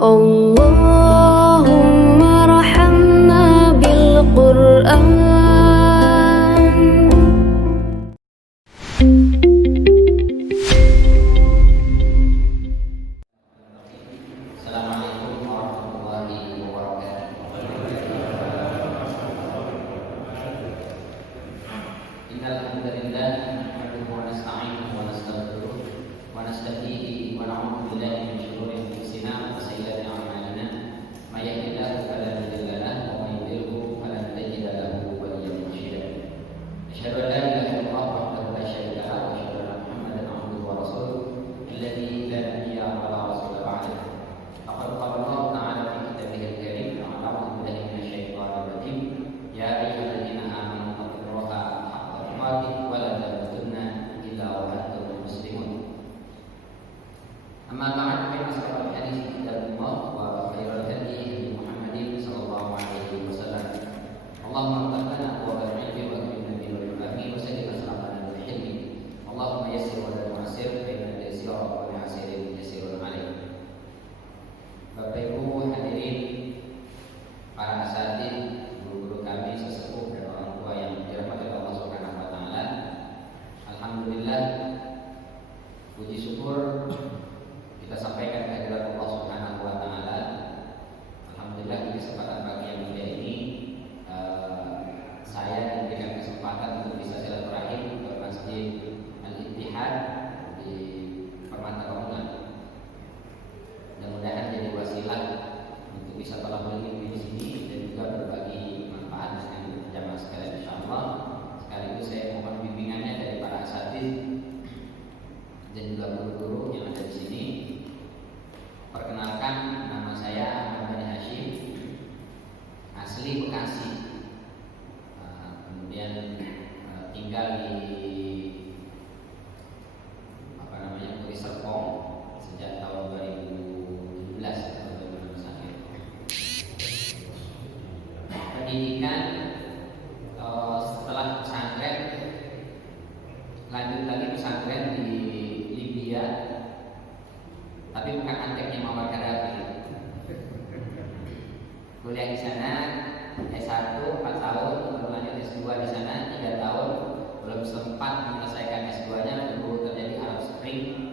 اللهم ارحمنا بالقرآن. Assalamualaikum warahmatullahi wabarakatuh. Innal hamdalillah nahmaduhu wa nasta'inuhu wa nastaghfiruh wa nastahdihi wa na'udzu billahi min shururi anfusina wa sayyiati a'malina. May yahdihillahu fala mudilla lahu wa may yudlilhu falan tajida lahu waliyyan mursyida. Asyhadu an la ilaha illallah wahdahu la syarika lahu wa asyhadu anna Muhammadan 'abduhu wa rasuluh alladzi la nabiyya wa la rasula ba'dahu. Faqad qala Allah ta'ala fi kitabihil karim a'udzu billahi minasyaitonir rajim. Ya ayyuhalladzina amanu taqullaha haqqa tuqatih wa la tamutunna illa wa antum muslimun. Amma ba'd, fa inna ashrafal hadits kitabullah wa khairal hadi hadi Muhammadin sallallahu alaihi wasallam. Allahumma rabbana wa barik wa akrimna bil ilmi wa sallim salatan bil hilmi. Allahumma yassir wa la tu'assir fa inna al-yusra wa al-'usra yusrun 'alaik. Bapak Ibu hadirin, para asatidz, guru-guru kami, sesepuh dan orang tua yang dirahmati Allah Subhanahu wa taala. Alhamdulillah, puji syukur kita sampaikan kehadirat Allah Subhanahu wa taala. Alhamdulillah, di kesempatan pagi yang mulia ini saya diberikan kesempatan untuk bisa silaturahim ke Masjid Al-Ittihad di Permata Ragunan. Mudah-mudahan jadi wasilah untuk bisa tolong di sini dan juga berbagi manfaat dengan jamaah sekalian insyaallah. Sekaligus saya mohon bimbingannya dari para asatidz dan juga guru-guru yang ada di sini. Perkenalkan, nama saya Ahmad Bani Hashim, asli Bekasi. Kemudian tinggal di Puri Serpong sejak tahun 2017 atau 2021. Pendidikan setelah pesantren, lanjut lagi pesantren di Libya, tapi bukan anteknya Muammar Gaddafi. Kuliah di sana S1 4 tahun, lalu lanjut S2 di sana 3 tahun, belum sempat menyelesaikan S2-nya lalu terjadi Arab Spring.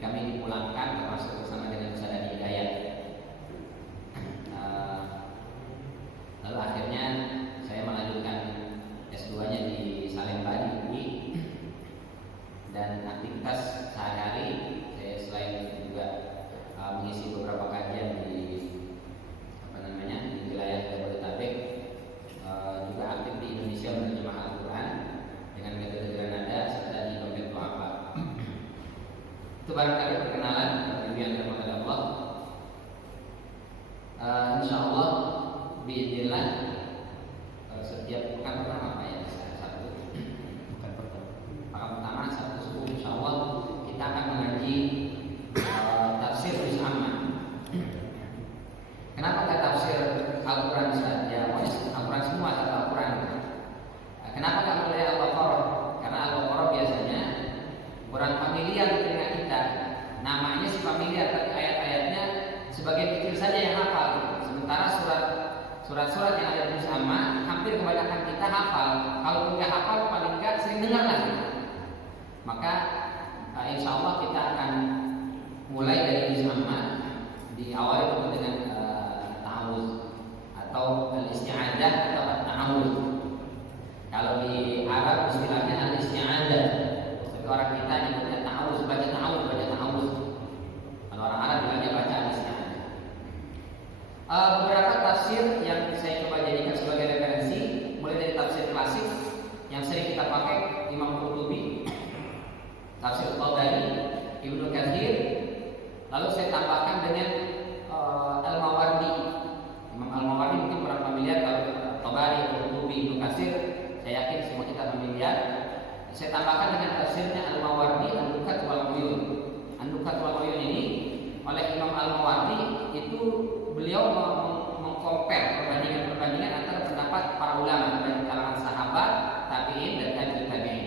Kami dipulangkan termasuk bersama dengan Ustaz Adi Hidayat. Lalu akhirnya saya melanjutkan S2-nya di Salemba di UI. Dan aktivitas sehari-hari saya selain juga mengisi beberapa kajian di di wilayah Jabodetabek, juga aktif di Indonesia menerjemah Al-Quran dengan metode Granada serta di dompet Du'afa. Itu barangkali perkenalan yang dirahmati Allah. Insyaallah biidznillah setiap pekan pertama apa ya? Sabtu. Pekan pertama Sabtu subuh insyaallah kita akan mengaji tafsir juz amma. Kenapa enggak tafsir Al-Quran saja? Al-Quran semua atau Al-Quran? Kenapa enggak mulai Al-Baqarah? Karena Al-Baqarah biasanya kurang familiar di telinga kita. Namanya si familiar, tapi ayat-ayatnya sebagian kecil saja yang hafal. Sementara surat-surat yang ada di juz amma hampir kebanyakan kita hafal. Kalau tidak hafal paling enggak sering dengar lah kita. Maka insya Allah kita akan mulai dari juz amma, diawali dulu dengan ta'awuz atau al-isti'adzah atau at-ta'awuz. Kalau di Arab istilahnya al-isti'adzah. Tapi orang kita nyebutnya ta'awuz, baca ta'awuz. Kalau orang Arab bilangnya baca al-isti'adzah. Beberapa tafsir yang saya coba jadikan sebagai referensi, mulai dari tafsir klasik yang sering kita pakai Imam Qurtubi, tafsir Tabari, Ibnu Katsir. Lalu saya tambahkan dengan Al-Mawardi. Imam Al-Mawardi mungkin kurang familiar. Kalau Tabari, Qurtubi, Ibnu Katsir, saya yakin semua kita familiar. Saya tambahkan dengan tafsirnya Al-Mawardi, An-Nukat wal Uyun. An-Nukat wal Uyun ini oleh Imam Al-Mawardi itu beliau mengkompar perbandingan antara pendapat para ulama dari kalangan sahabat, tabi'in dan tabi'in.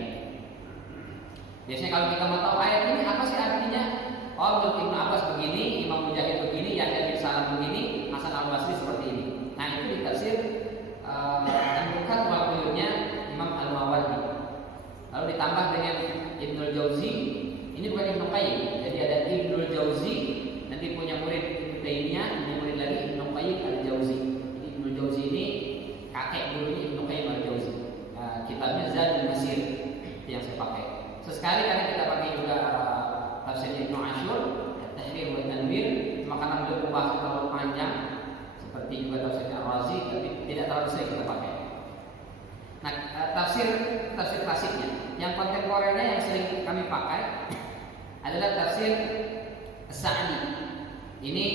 Biasanya kalau kita mau tahu ayat ini apa sih artinya, oh menurut Ibnu Abbas begini, Imam Mujahid begini, Yahya bin Sa'id karena beliau membahas terlalu panjang, seperti juga tafsir Ar-Razi, tapi tidak terlalu sering kita pakai. Nah, tafsir klasiknya, yang kontemporer yang sering kami pakai adalah tafsir As-Sa'di. Ini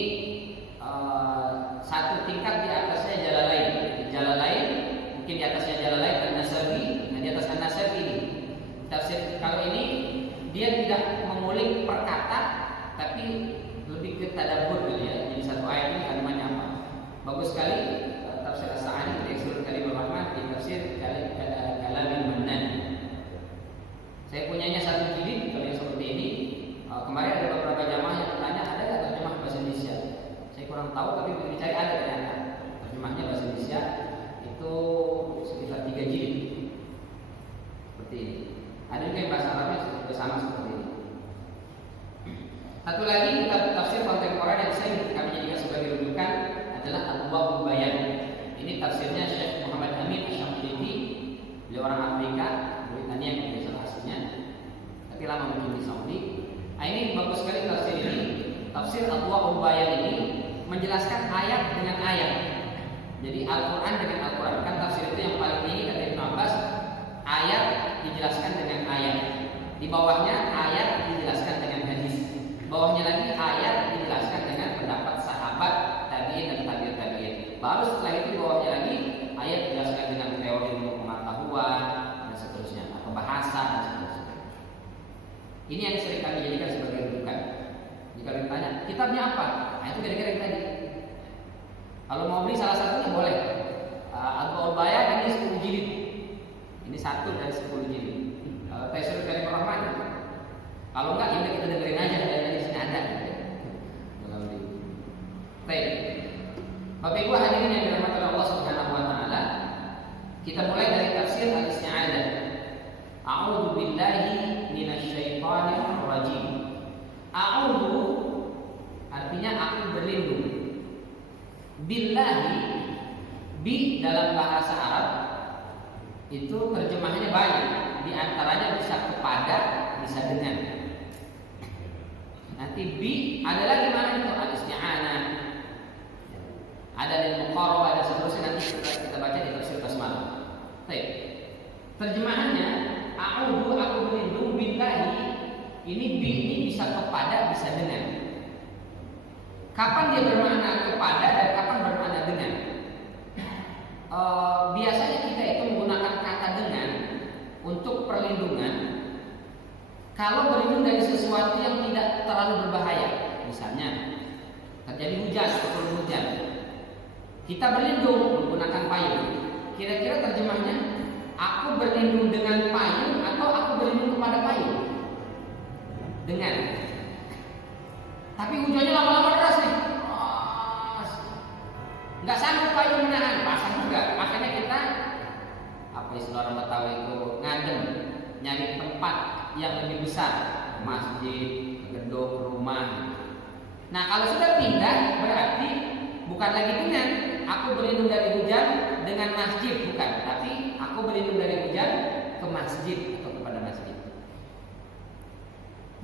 satu tingkat di atasnya Jalalain. Jalalain mungkin di atasnya Jalalain dan Nasafi. Nah, di atas Nasafi ini tafsir kalau ini dia tidak mengulik per kata, tapi lebih ke tadabbur gitu ya. Jadi satu ayat ini kalimatnya apa? Bagus sekali tafsir As-Sa'di di Extrul Kalimur Rahman di tafsir Kalamin Mannan. Saya punyanya satu jilid kalau yang seperti ini. Kemarin ada beberapa jamaah yang bertanya ada nggak terjemah bahasa Indonesia? Saya kurang tahu, tapi begitu dicari ada ternyata terjemahnya bahasa Indonesia itu sekitar 3 jilid seperti ini. Ada juga yang bahasa Arabnya juga sama seperti ini. Satu lagi kitab tafsir kontemporer yang saya kami jadikan sebagai rujukan adalah Adwaul Bayan. Ini tafsirnya Syekh Muhammad Amin Asy-Syamriti, beliau orang Afrika, Britania yang biasa aslinya, tapi lama muncul di Saudi. Nah, ini bagus sekali tafsir ini. Tafsir Adwaul Bayan ini menjelaskan ayat dengan ayat. Jadi Al-Quran dengan Al-Quran. Kan tafsir itu yang paling tinggi kata Ibnu Abbas, ayat dijelaskan dengan ayat. Di bawahnya ayat dijelaskan dengan hadis. Bawahnya lagi ayat dijelaskan dengan pendapat sahabat, tabi'in dan tabi'in. Baru setelah itu di bawahnya lagi ayat dijelaskan dengan teori ilmu pengetahuan dan seterusnya, atau bahasa dan seterusnya. Ini yang sering kami jadikan sebagai rujukan. Jika ditanya, kitabnya apa? Nah, itu kira-kira yang tadi. Kalau mau beli salah satunya boleh. Adwaul Bayan ini 10 jilid. Ini satu dari 10 jilid. Tafsir Kalimur Rahman. Kalau enggak, ya kita dengerin aja dari sini ada. Baik. Bapak Ibu hadirin yang dirahmati Allah Subhanahu wa taala, kita mulai dari tafsir Al-Isti'adzah. A'udzu billahi minasyaitonir rajim. A'udzu artinya aku berlindung. Billahi, bi dalam bahasa Arab itu terjemahannya banyak. Di antaranya bisa kepada, bisa dengan. Nanti bi adalah gimana itu? Al-isti'anah. Ada lil muqarabah dan seterusnya, nanti kita baca di tafsir basmalah. Baik. Terjemahannya a'udzu aku berlindung billahi. Ini bi ini bisa kepada, bisa dengan. Kapan dia bermakna kepada dan kapan bermakna dengan? Biasanya kita itu menggunakan kata dengan untuk perlindungan. Kalau berlindung dari sesuatu yang tidak terlalu berbahaya, misalnya terjadi hujan atau hujan, kita berlindung menggunakan payung. Kira-kira terjemahnya, aku berlindung dengan payung atau aku berlindung kepada payung? Dengan. Tapi hujannya lama-lama deras nih, nggak sanggup payung menahan, pasang juga. Akhirnya kita, apa istilah orang Betawi itu, ngadem, nyari tempat yang lebih besar, masjid, gedung, rumah. Nah, kalau sudah pindah berarti bukan lagi dengan aku berlindung dari hujan dengan masjid, bukan, tapi aku berlindung dari hujan ke masjid atau kepada masjid.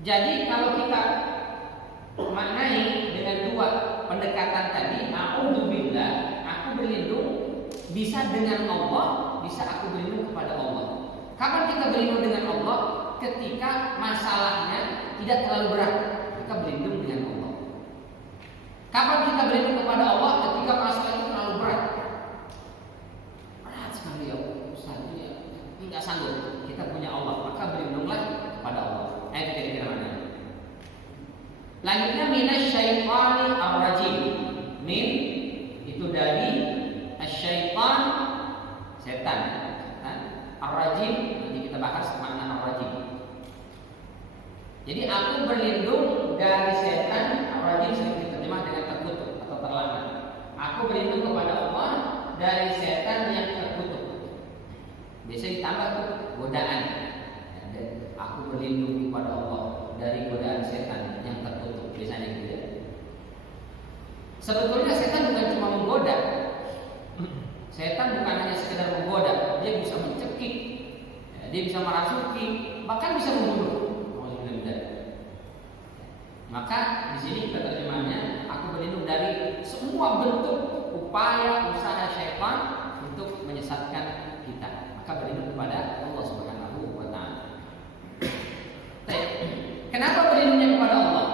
Jadi kalau kita maknai dengan dua pendekatan tadi, a'udzubillah, aku berlindung, bisa dengan Allah, bisa aku berlindung kepada Allah. Kapan kita berlindung dengan Allah? Ketika masalahnya tidak terlalu berat, kita berlindung dengan Allah. Kapan kita berlindung kepada Allah? Ketika masalah itu terlalu berat. Berat sekali ya Ustaz, ya, tidak sanggup. Kita punya Allah, maka berlindunglah kepada Allah. Itu kira-kira mana? Lanjutnya minasyaitonir rajim. Min itu dari asyaitan, setan. Ar-rajim nanti kita bahas makna ar-rajim. Jadi aku berlindung dari setan. Ar-rajim sering diterjemah dengan terkutuk atau terlaknat. Aku berlindung kepada Allah dari setan yang terkutuk. Biasanya ditambah tuh godaan. Aku berlindung kepada Allah dari godaan setan yang tertutup, biasanya gitu ya. Sebetulnya setan bukan cuma menggoda. Setan bukan hanya sekedar menggoda, dia bisa mencekik, dia bisa merasuki, bahkan bisa membunuh. Maka di sini kita terjemahnya, aku dari semua bentuk upaya usaha syaitan untuk menyesatkan kita. Maka berlindung kepada Allah Subhanahu wa taala. Kenapa berlindungnya kepada Allah?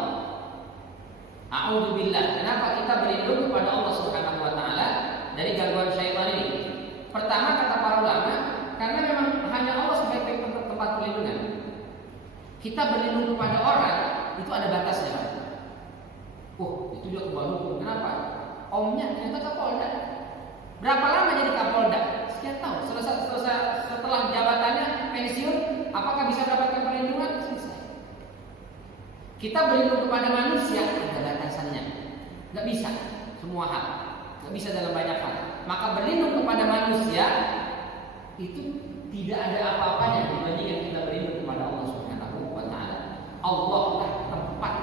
A'udzubillah. Kenapa kita berlindung kepada Allah Subhanahu wa taala dari gangguan syaitan ini? Pertama, kata para ulama, karena memang hanya Allah sebagai tempat perlindungan. Kita berlindung kepada orang itu ada batasnya. Itu dia kebal hukum. Kenapa? Omnya ternyata Kapolda. Berapa lama jadi Kapolda? Sekian tahun. Setelah jabatannya pensiun, apakah bisa mendapatkan perlindungan? Selesai. Kita berlindung kepada manusia ada batasannya. Gak bisa semua hal. Gak bisa dalam banyak hal. Maka berlindung kepada manusia itu tidak ada apa-apanya dibandingkan kita berlindung kepada Allah Subhanahu wa taala. Allah lah tempat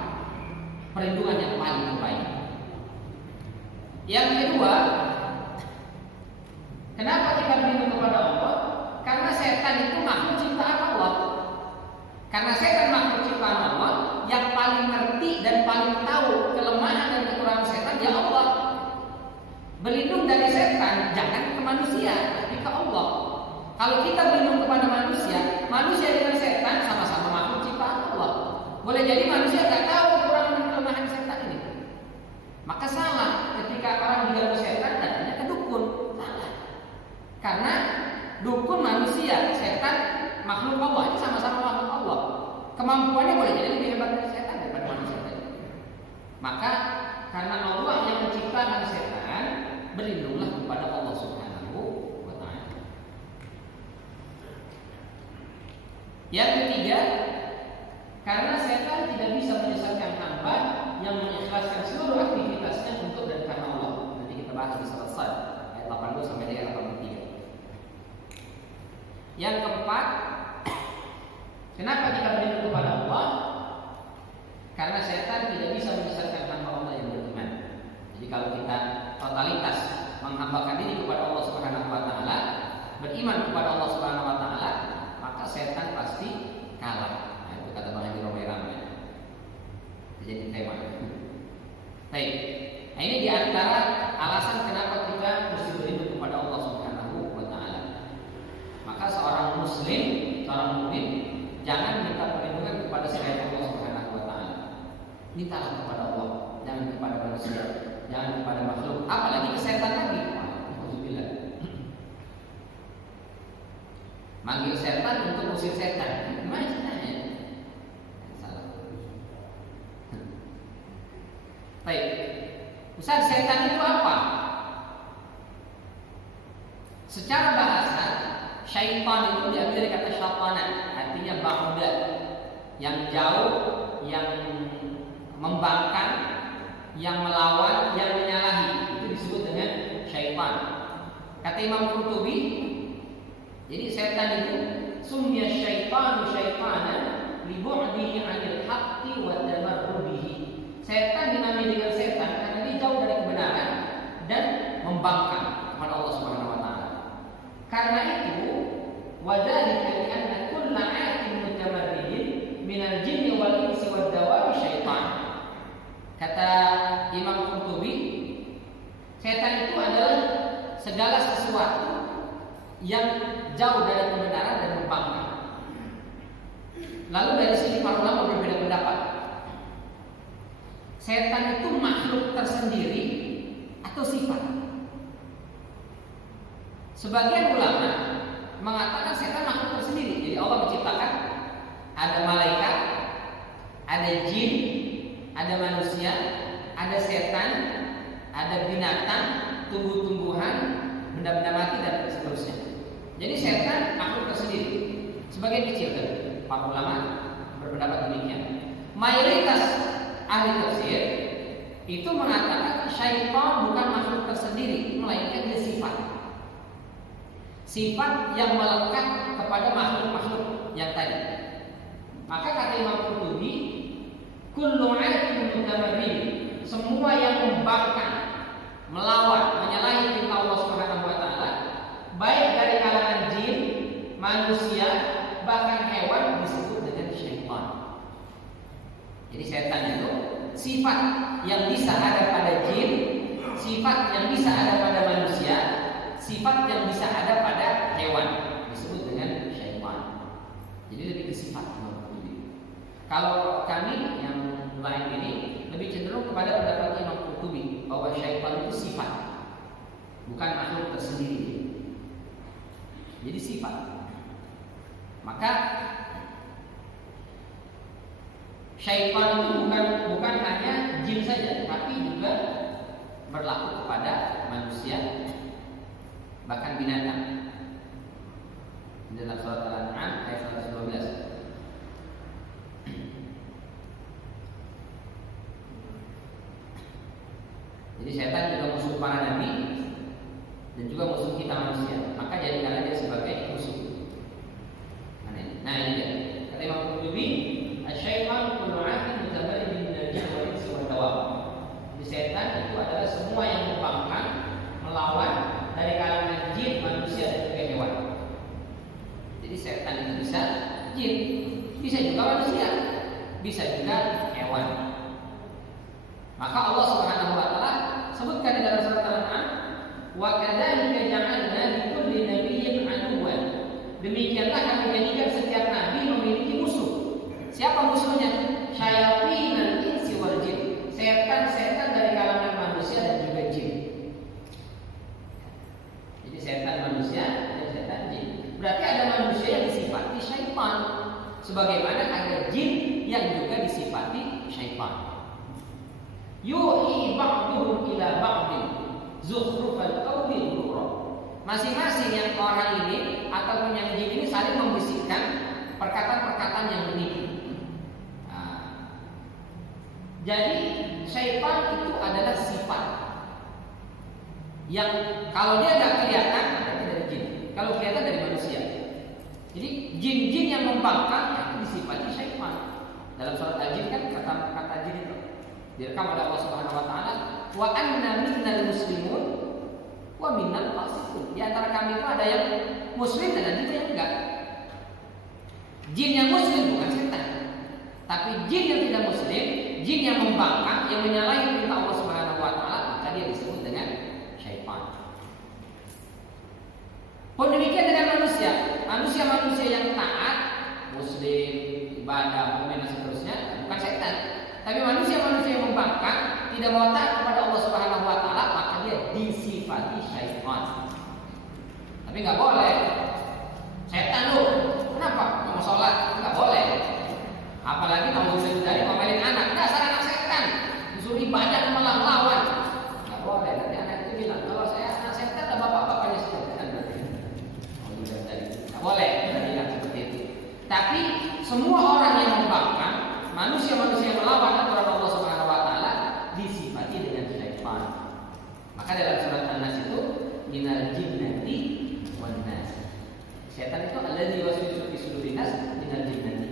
perlindungan yang paling terbaik. Yang kedua, kenapa kita berlindung kepada Allah? Karena setan itu makhluk ciptaan Allah. Karena setan makhluk ciptaan Allah, yang paling ngerti dan paling tahu kelemahan dan kekurangan setan ya Allah. Berlindung dari setan jangan ke manusia, tapi ke Allah. Kalau kita berlindung kepada manusia, manusia dengan setan sama-sama makhluk ciptaan Allah. Boleh jadi manusia nggak tahu kekurangan dan kelemahan setan ini. Maka salah ketika orang diganggu setan datangnya ke dukun. Salah. Karena dukun manusia, setan makhluk Allah, ini sama-sama makhluk Allah. Kemampuannya boleh jadi lebih hebat dari setan daripada manusia tadi. Maka karena Allah yang menciptakan setan, berlindunglah kepada Allah Subhanahu wa taala. Yang ketiga, karena setan tidak bisa menyesatkan hamba yang mengikhlaskan seluruh aktivitasnya untuk dan karena Allah. Nanti kita bahas di surat Sad ayat 80 sampai dengan 83. Yang keempat, kenapa kita berlindung kepada Allah? Karena setan tidak bisa menyesatkan hamba Allah yang beriman. Jadi kalau kita totalitas menghambakan diri kepada Allah Subhanahu wa taala, beriman kepada Allah Subhanahu wa taala, maka setan pasti kalah. Nah, itu kata Bang Haji Romeram ya. Jadi tema. Baik. Nah, ini di antara alasan kenapa kita mesti berlindung kepada Allah Subhanahu wa taala. Maka seorang muslim, seorang mukmin jangan minta perlindungan kepada selain Allah Subhanahu wa taala. Mintalah kepada Allah, jangan kepada manusia, jangan kepada makhluk, apalagi ke setan lagi. Alhamdulillah. Manggil setan untuk usir setan. Gimana ceritanya? Salah. Baik. Ustaz, setan itu apa? Secara bahasa, syaitan itu diambil dari kata syaitana, artinya ba'uda, yang jauh, yang membangkang, yang melawan, yang menyalahi. Itu disebut dengan syaitan. Kata Imam Qurtubi, jadi setan itu sumya syaitanu syaitana li bu'dihi 'anil haqqi wa tamarrudihi. Setan dinamai dengan setan karena dia jauh dari kebenaran dan membangkang kepada Allah Subhanahu wa taala. Karena itu, wa dzalika li anna kullu 'atin mutamarridin minal jinni wal insi wad dawabi syaitan. Kata Imam Qurtubi, setan itu adalah segala sesuatu yang jauh dari kebenaran dan membangkang. Lalu dari sini para ulama berbeda pendapat. Setan itu makhluk tersendiri atau sifat? Sebagian ulama mengatakan setan makhluk tersendiri. Jadi Allah menciptakan ada malaikat, ada jin, ada manusia, ada setan, ada binatang, tumbuh-tumbuhan, benda-benda mati dan seterusnya. Jadi setan makhluk tersendiri. Sebagian kecil kan para ulama berpendapat demikian. Mayoritas ahli tafsir itu mengatakan syaitan bukan makhluk tersendiri, melainkan dia sifat. Sifat yang melekat kepada makhluk-makhluk yang tadi. Maka kata Imam Qurtubi, kullu 'atin mutamarrid, semua yang membangkang, melawan, menyalahi perintah Allah Subhanahu wa taala, baik dari kalangan jin, manusia, bahkan hewan disebut dengan syaitan. Jadi setan itu sifat yang bisa ada pada jin, sifat yang bisa ada pada manusia, sifat yang bisa ada pada hewan, disebut dengan syaitan. Jadi lebih ke sifat. Kalau kami yang lain ini lebih cenderung kepada pendapat Imam Qurtubi bahwa syaitan itu sifat, bukan makhluk tersendiri. Jadi sifat. Maka syaitan itu bukan hanya jin saja, tapi juga berlaku kepada manusia, bahkan binatang. Dalam surat Al-An'am ayat 112. Jadi syaitan juga musuh para nabi dan juga musuh kita manusia. Maka jadikanlah dia sebagai musuh. Nah ini dia. Kata Imam Qurtubi, "Asy-syaitan kullu 'atin mutabarrijin min al-jinn wal insi wad dawab." Jadi setan itu adalah semua yang membangkang, melawan dari kalangan jin, manusia dan juga hewan. Jadi setan itu bisa jin, bisa juga manusia, bisa juga hewan. Maka Allah Subhanahu wa taala sebutkan di dalam surat Al-An'am, "Wa kadzalika ja'alna likulli nabiyyin 'aduwwan." Demikianlah kami jadikan setiap nabi memiliki musuh. Siapa musuhnya? Syayatinal insi wal jin. Setan-setan dari kalangan manusia dan juga jin. Jadi setan manusia dan setan jin. Berarti ada manusia yang disifati syaitan, sebagaimana ada jin yang juga disifati syaitan. Yuhi ba'duhum ila ba'din zukhrufal qawli ghurura. Masing-masing yang orang ini ataupun yang jin ini saling membisikkan perkataan-perkataan yang menipu. Jadi syaitan itu adalah sifat yang kalau dia nggak kelihatan berarti dari jin, kalau kelihatan dari manusia. Jadi jin-jin yang membangkang itu disifati syaitan. Dalam surat Al-Jin kan kata jin itu direkam oleh Allah Subhanahu wa taala, "Wa anna minnal muslimun wa minnal fasiqun." Di antara kami itu ada yang muslim dan ada juga yang enggak. Jin yang muslim bukan setan, tapi jin yang tidak muslim, jin yang membangkang, yang menyalahi perintah Allah Subhanahu wa taala, maka dia disebut dengan syaitan. Pun demikian dengan manusia. Manusia yang taat, muslim, ibadah, mukmin dan seterusnya, bukan setan. Tapi manusia-manusia yang membangkang, tidak mau taat kepada Allah Subhanahu wa taala, maka dia disifati syaitan. Tapi nggak boleh. Setan lu, kenapa? Mau sholat, nggak boleh. Apalagi mau dari ngomelin anak, dasar anak setan, disuruh ibadah malah lawan. Nggak boleh. Nanti anak itu bilang, kalau saya anak setan, ada bapak-bapaknya setan. Nggak boleh. Bilang seperti itu. Tapi semua orang yang membangkang, manusia-manusia yang melawan aturan Allah Subhanahu wa taala disifati dengan syaitan. Maka dalam surat An-Nas itu minal jinnati wan nas. Syaitan itu alladzi yuwaswisu fi sudurin nas minal jinnati.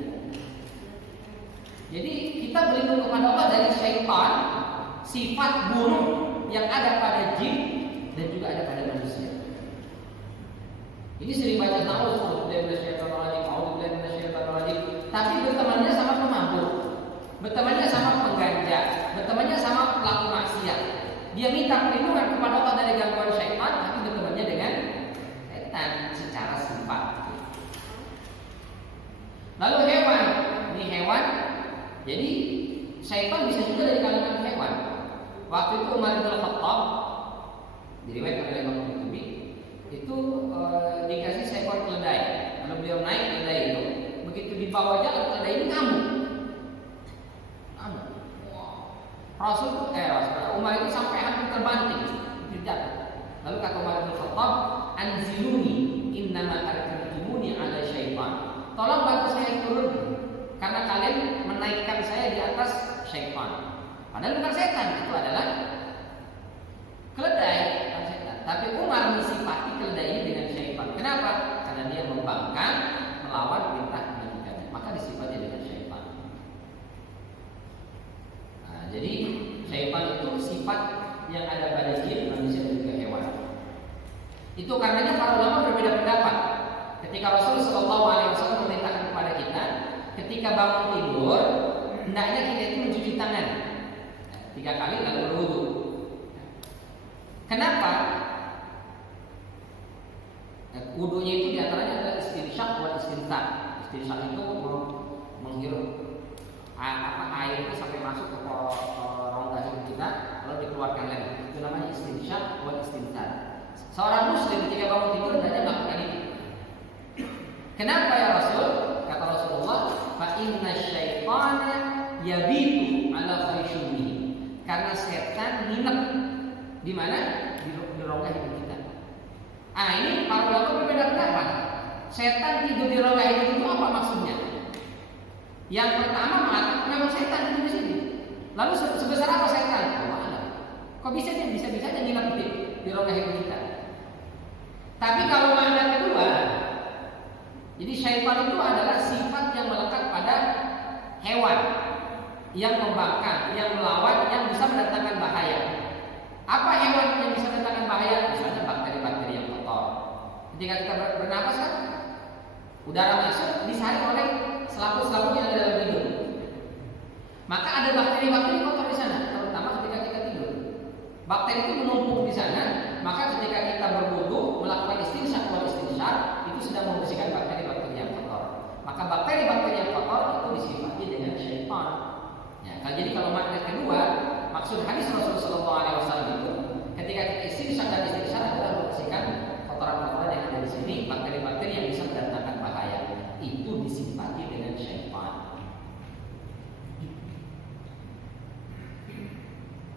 Jadi kita berlindung kepada Allah dari syaitan, sifat buruk yang ada pada jin dan juga ada pada manusia. Ini sering baca ta'awudz billahi minasyaitonir rajim, a'udzu billahi minasyaitonir rajim, tapi bertemannya sama pemabuk, bertemannya sama pengganja, bertemannya sama pelaku maksiat. Dia minta perlindungan kepada Allah dari gangguan syaitan, tapi bertemannya dengan setan secara sifat. Lalu hewan, ini hewan. Jadi syaitan bisa juga dari kalangan hewan. Waktu itu Umar bin Khattab diriwayatkan oleh Imam Qurtubi itu dikasih seekor keledai. Kalau beliau naik keledai itu, begitu dibawa jalan keledai ini ngamuk. Rasul Umar itu sampai hampir terbanting, jatuh. Lalu kata Umar bin Khattab, "Anziluni innama arkamtumuni ala syaitan." Tolong bantu saya turun karena kalian menaikkan saya di atas syaitan. Padahal bukan setan, itu adalah keledai, bukan setan. Tapi Umar mensifati keledai ini dengan syaitan. Kenapa? Karena dia membangkang, melawan perintah majikannya. Maka disifati dengan syaitan. Nah, jadi syaitan itu sifat yang ada pada jin, manusia dan juga hewan. Itu karenanya para ulama berbeda pendapat. Ketika Rasulullah SAW memerintahkan kepada kita, ketika bangun tidur, hendaknya kita itu mencuci tangan 3 kali lalu berwudu. Kenapa? Wudunya itu diantaranya adalah istinsyak wal istinthar. Istinsyak itu menghirup air itu sampai masuk ke rongga hidung kita, lalu dikeluarkan lagi. Itu namanya istinsyak wal istinthar. Seorang muslim ketika bangun tidur hendaknya melakukan itu. Kenapa ya Rasul? Kata Rasulullah, fa inna syaitana yabitu ala khayshumi. Karena setan nginep di mana? Di rongga hidung kita. Ini para ulama berbeda pendapat. Setan tidur di rongga hidung itu apa maksudnya? Yang pertama mengatakan memang setan tidur di sini. Lalu sebesar apa setan? Kok bisa bisanya nginep di rongga hidung kita? Tapi kalau makna kedua, jadi syaitan itu adalah sifat yang melekat pada hewan yang membangkang, yang melawan, yang bisa mendatangkan bahaya. Apa hewan yang bisa mendatangkan bahaya? Misalnya bakteri-bakteri yang kotor. Ketika kita bernapas kan, udara masuk disaring oleh selaput-selaput yang ada dalam hidung. Maka ada bakteri-bakteri kotor di sana, terutama ketika kita tidur. Bakteri itu menumpuk di sana, maka ketika kita berwudu melakukan istinsyak wal istinsyar itu sedang membersihkan bakteri-bakteri yang kotor. Maka bakteri-bakteri yang kotor itu disifati dengan syaitan. Ya, jadi kalau makna kedua, maksud hadis Rasulullah SAW itu ketika kita istinsyak dan istinsyar adalah membersihkan kotoran-kotoran yang ada di sini, bakteri-bakteri yang bisa mendatangkan bahaya. Itu disifati dengan syaitan.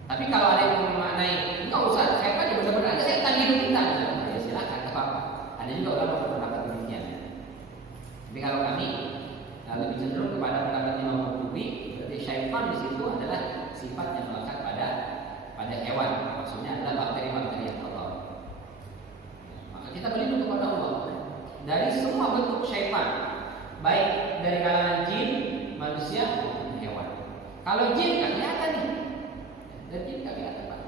Tapi kalau ada yang memaknai, enggak usah, syaitan ya benar-benar ada setan hidup kita. Ya silakan, apa-apa. Ada juga orang berpendapat demikian. Tapi kalau kami lebih cenderung kepada pendapat Imam Qurtubi, berarti syaitan di situ adalah sifat yang melekat pada hewan. Maksudnya adalah bakteri-bakteri yang kotor. Maka kita berlindung kepada Allah dari semua bentuk syaitan, baik dari kalangan jin, manusia, maupun hewan. Kalau jin nggak kelihatan nih, dan jin nggak kelihatan Pak.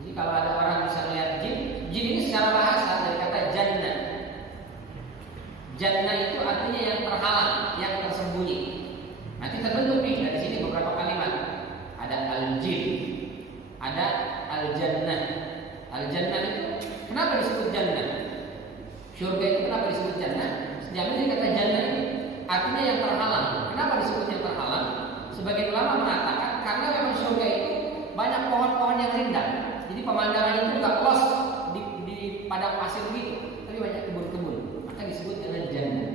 Jadi kalau ada orang bisa melihat jin ini secara bahasa dari kata jannah. Jannah itu artinya yang terhalang, yang tersembunyi. Nanti terbentuk nih dari sini beberapa kalimat. Ada al-jin, ada al-jannah. Al-jannah itu kenapa disebut jannah? Surga itu kenapa disebut jannah? Sejamin kata jannah ini artinya yang terhalang. Kenapa disebut yang terhalang? Sebagian ulama mengatakan karena memang surga itu banyak pohon-pohon yang rindang. Jadi pemandangan itu nggak los di padang pasir begitu, tapi banyak kebun-kebun. Maka disebut dengan jannah.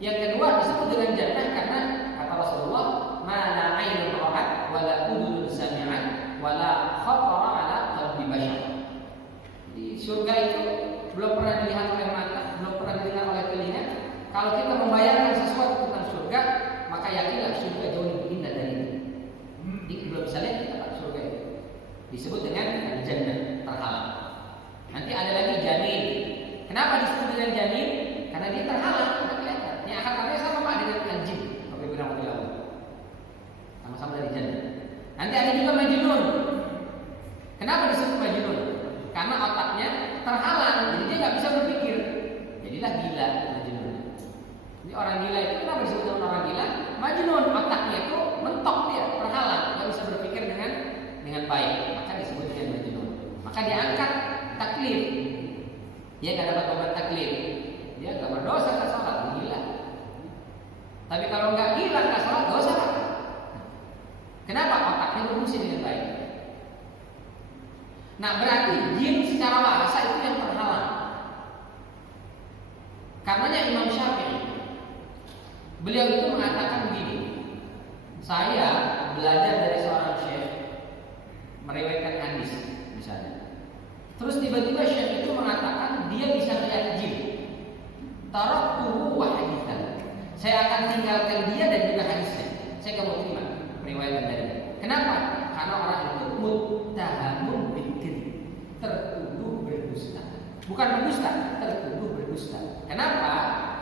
Yang kedua disebut dengan jannah karena kata Rasulullah, "Mala 'ainun ra'at wa la udhunun sami'at wa la khatara 'ala qalbi bashar." Di surga itu belum pernah dilihat oleh mata, belum pernah didengar oleh telinga. Kalau kita membayangkan sesuatu tentang surga, maka yakinlah surga jauh lebih indah dari itu. Jadi belum bisa lihat kita surga itu. Disebut dengan jannah terhalang. Nanti ada lagi janin. Kenapa disebut dengan janin? Karena dia terhalang, tidak kelihatan. Ini akar-akarnya sama Pak dengan anjing. Bapak Ibu rahmati Allah. Sama-sama dari janin. Nanti ada juga majnun. Kenapa disebut majnun? Karena otaknya terhalang, jadi dia nggak bisa berpikir. Jadilah gila majnun. Jadi orang gila itu kenapa disebut dengan orang gila? Majnun, otaknya itu mentok dia, terhalang, nggak bisa berpikir dengan baik. Maka disebut dengan majnun. Maka diangkat taklif. Dia nggak dapat obat taklif. Dia nggak berdosa, nggak sholat, gila. Tapi kalau nggak gila, nggak sholat, dosa. Kenapa? Otaknya berfungsi dengan baik. Nah berarti jin secara bahasa itu yang terhalang. Karenanya Imam Syafi'i, beliau itu mengatakan begini, saya belajar dari seorang syekh meriwayatkan hadis misalnya. Terus tiba-tiba syekh itu mengatakan dia bisa melihat jin. Taraktuhu wa haditsan. Saya akan tinggalkan dia dan juga hadisnya. Saya nggak mau terima riwayat dari dia. Kenapa? Karena orang itu muttahamun bikir, tertuduh berdusta. Bukan berdusta, tertuduh berdusta. Kenapa?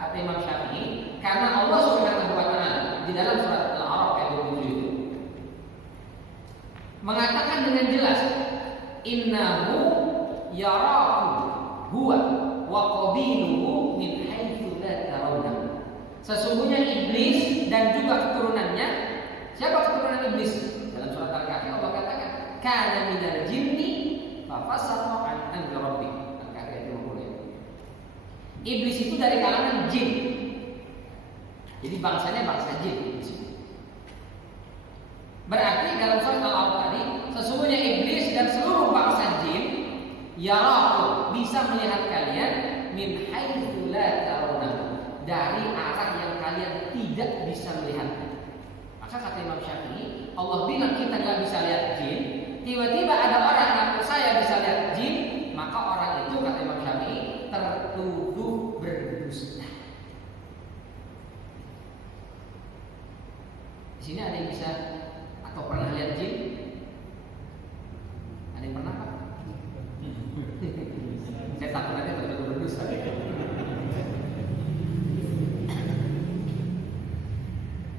Kata Imam Syafi'i, karena Allah Subhanahu wa taala di dalam surat Al-A'raf ayat 27 itu mengatakan dengan jelas, innahu yarahu huwa wa qabiluhu min haitsu la tarawna. Sesungguhnya iblis dan juga keturunannya. Siapa keturunan iblis? Dalam surat Al-Kahfi Allah katakan, kana minal jinni fa fasaqa an amri rabbih. Ayat 50. Iblis itu dari kalangan jin. Jadi bangsanya bangsa jin. Berarti dalam surat Al-A'raf tadi, sesungguhnya iblis dan seluruh bangsa jin yarakum, bisa melihat kalian min haitsu la tarawna, dari arah yang kalian tidak bisa melihat. Maka kata Imam Syafi'i, Allah bilang kita nggak bisa lihat jin, tiba-tiba ada orang ngaku saya bisa lihat jin, maka orang itu kata Imam Syafi'i tertuduh berdusta. Di sini ada yang bisa atau pernah lihat jin? Ada yang pernah Pak? Saya takut nanti tertuduh berdusta.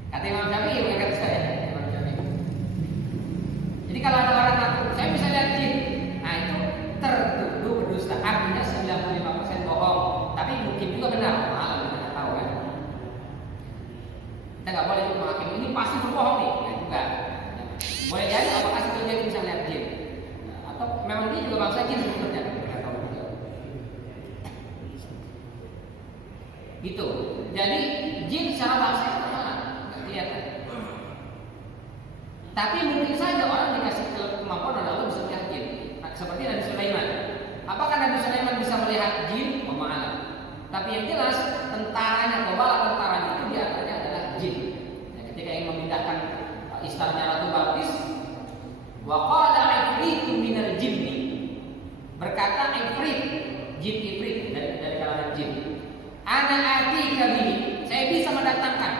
Kata Imam Syafi'i, bukan kata saya. Imam Syafi'i. Jadi kalau ada orang ngaku saya bisa lihat jin, nah itu tertuduh berdusta. Artinya 95% bohong. Tapi mungkin juga benar. Malah kita nggak tahu kan. Kita nggak boleh juga menghakimi ini pasti berbohong nih. Nah, juga. Boleh jadi apakah itu dia bisa lihat jin, atau memang dia juga bangsa jin sebenarnya. Kita tahu juga. Gitu. Jadi jin secara bahasa itu kelihatan. Tapi mungkin saja orang dikasih kemampuan oleh Allah bisa melihat jin. Nah, seperti Nabi Sulaiman. Apakah Nabi Sulaiman bisa melihat jin? Wallahu. Tapi yang jelas tentaranya atau bala tentaranya itu diantaranya adalah jin. Nah, ketika ingin memindahkan istananya Ratu Balqis, wa qala ifritun minal jinni, berkata ifrit, jin ifrit dari kalangan jin. Ana atika bihi, saya bisa mendatangkan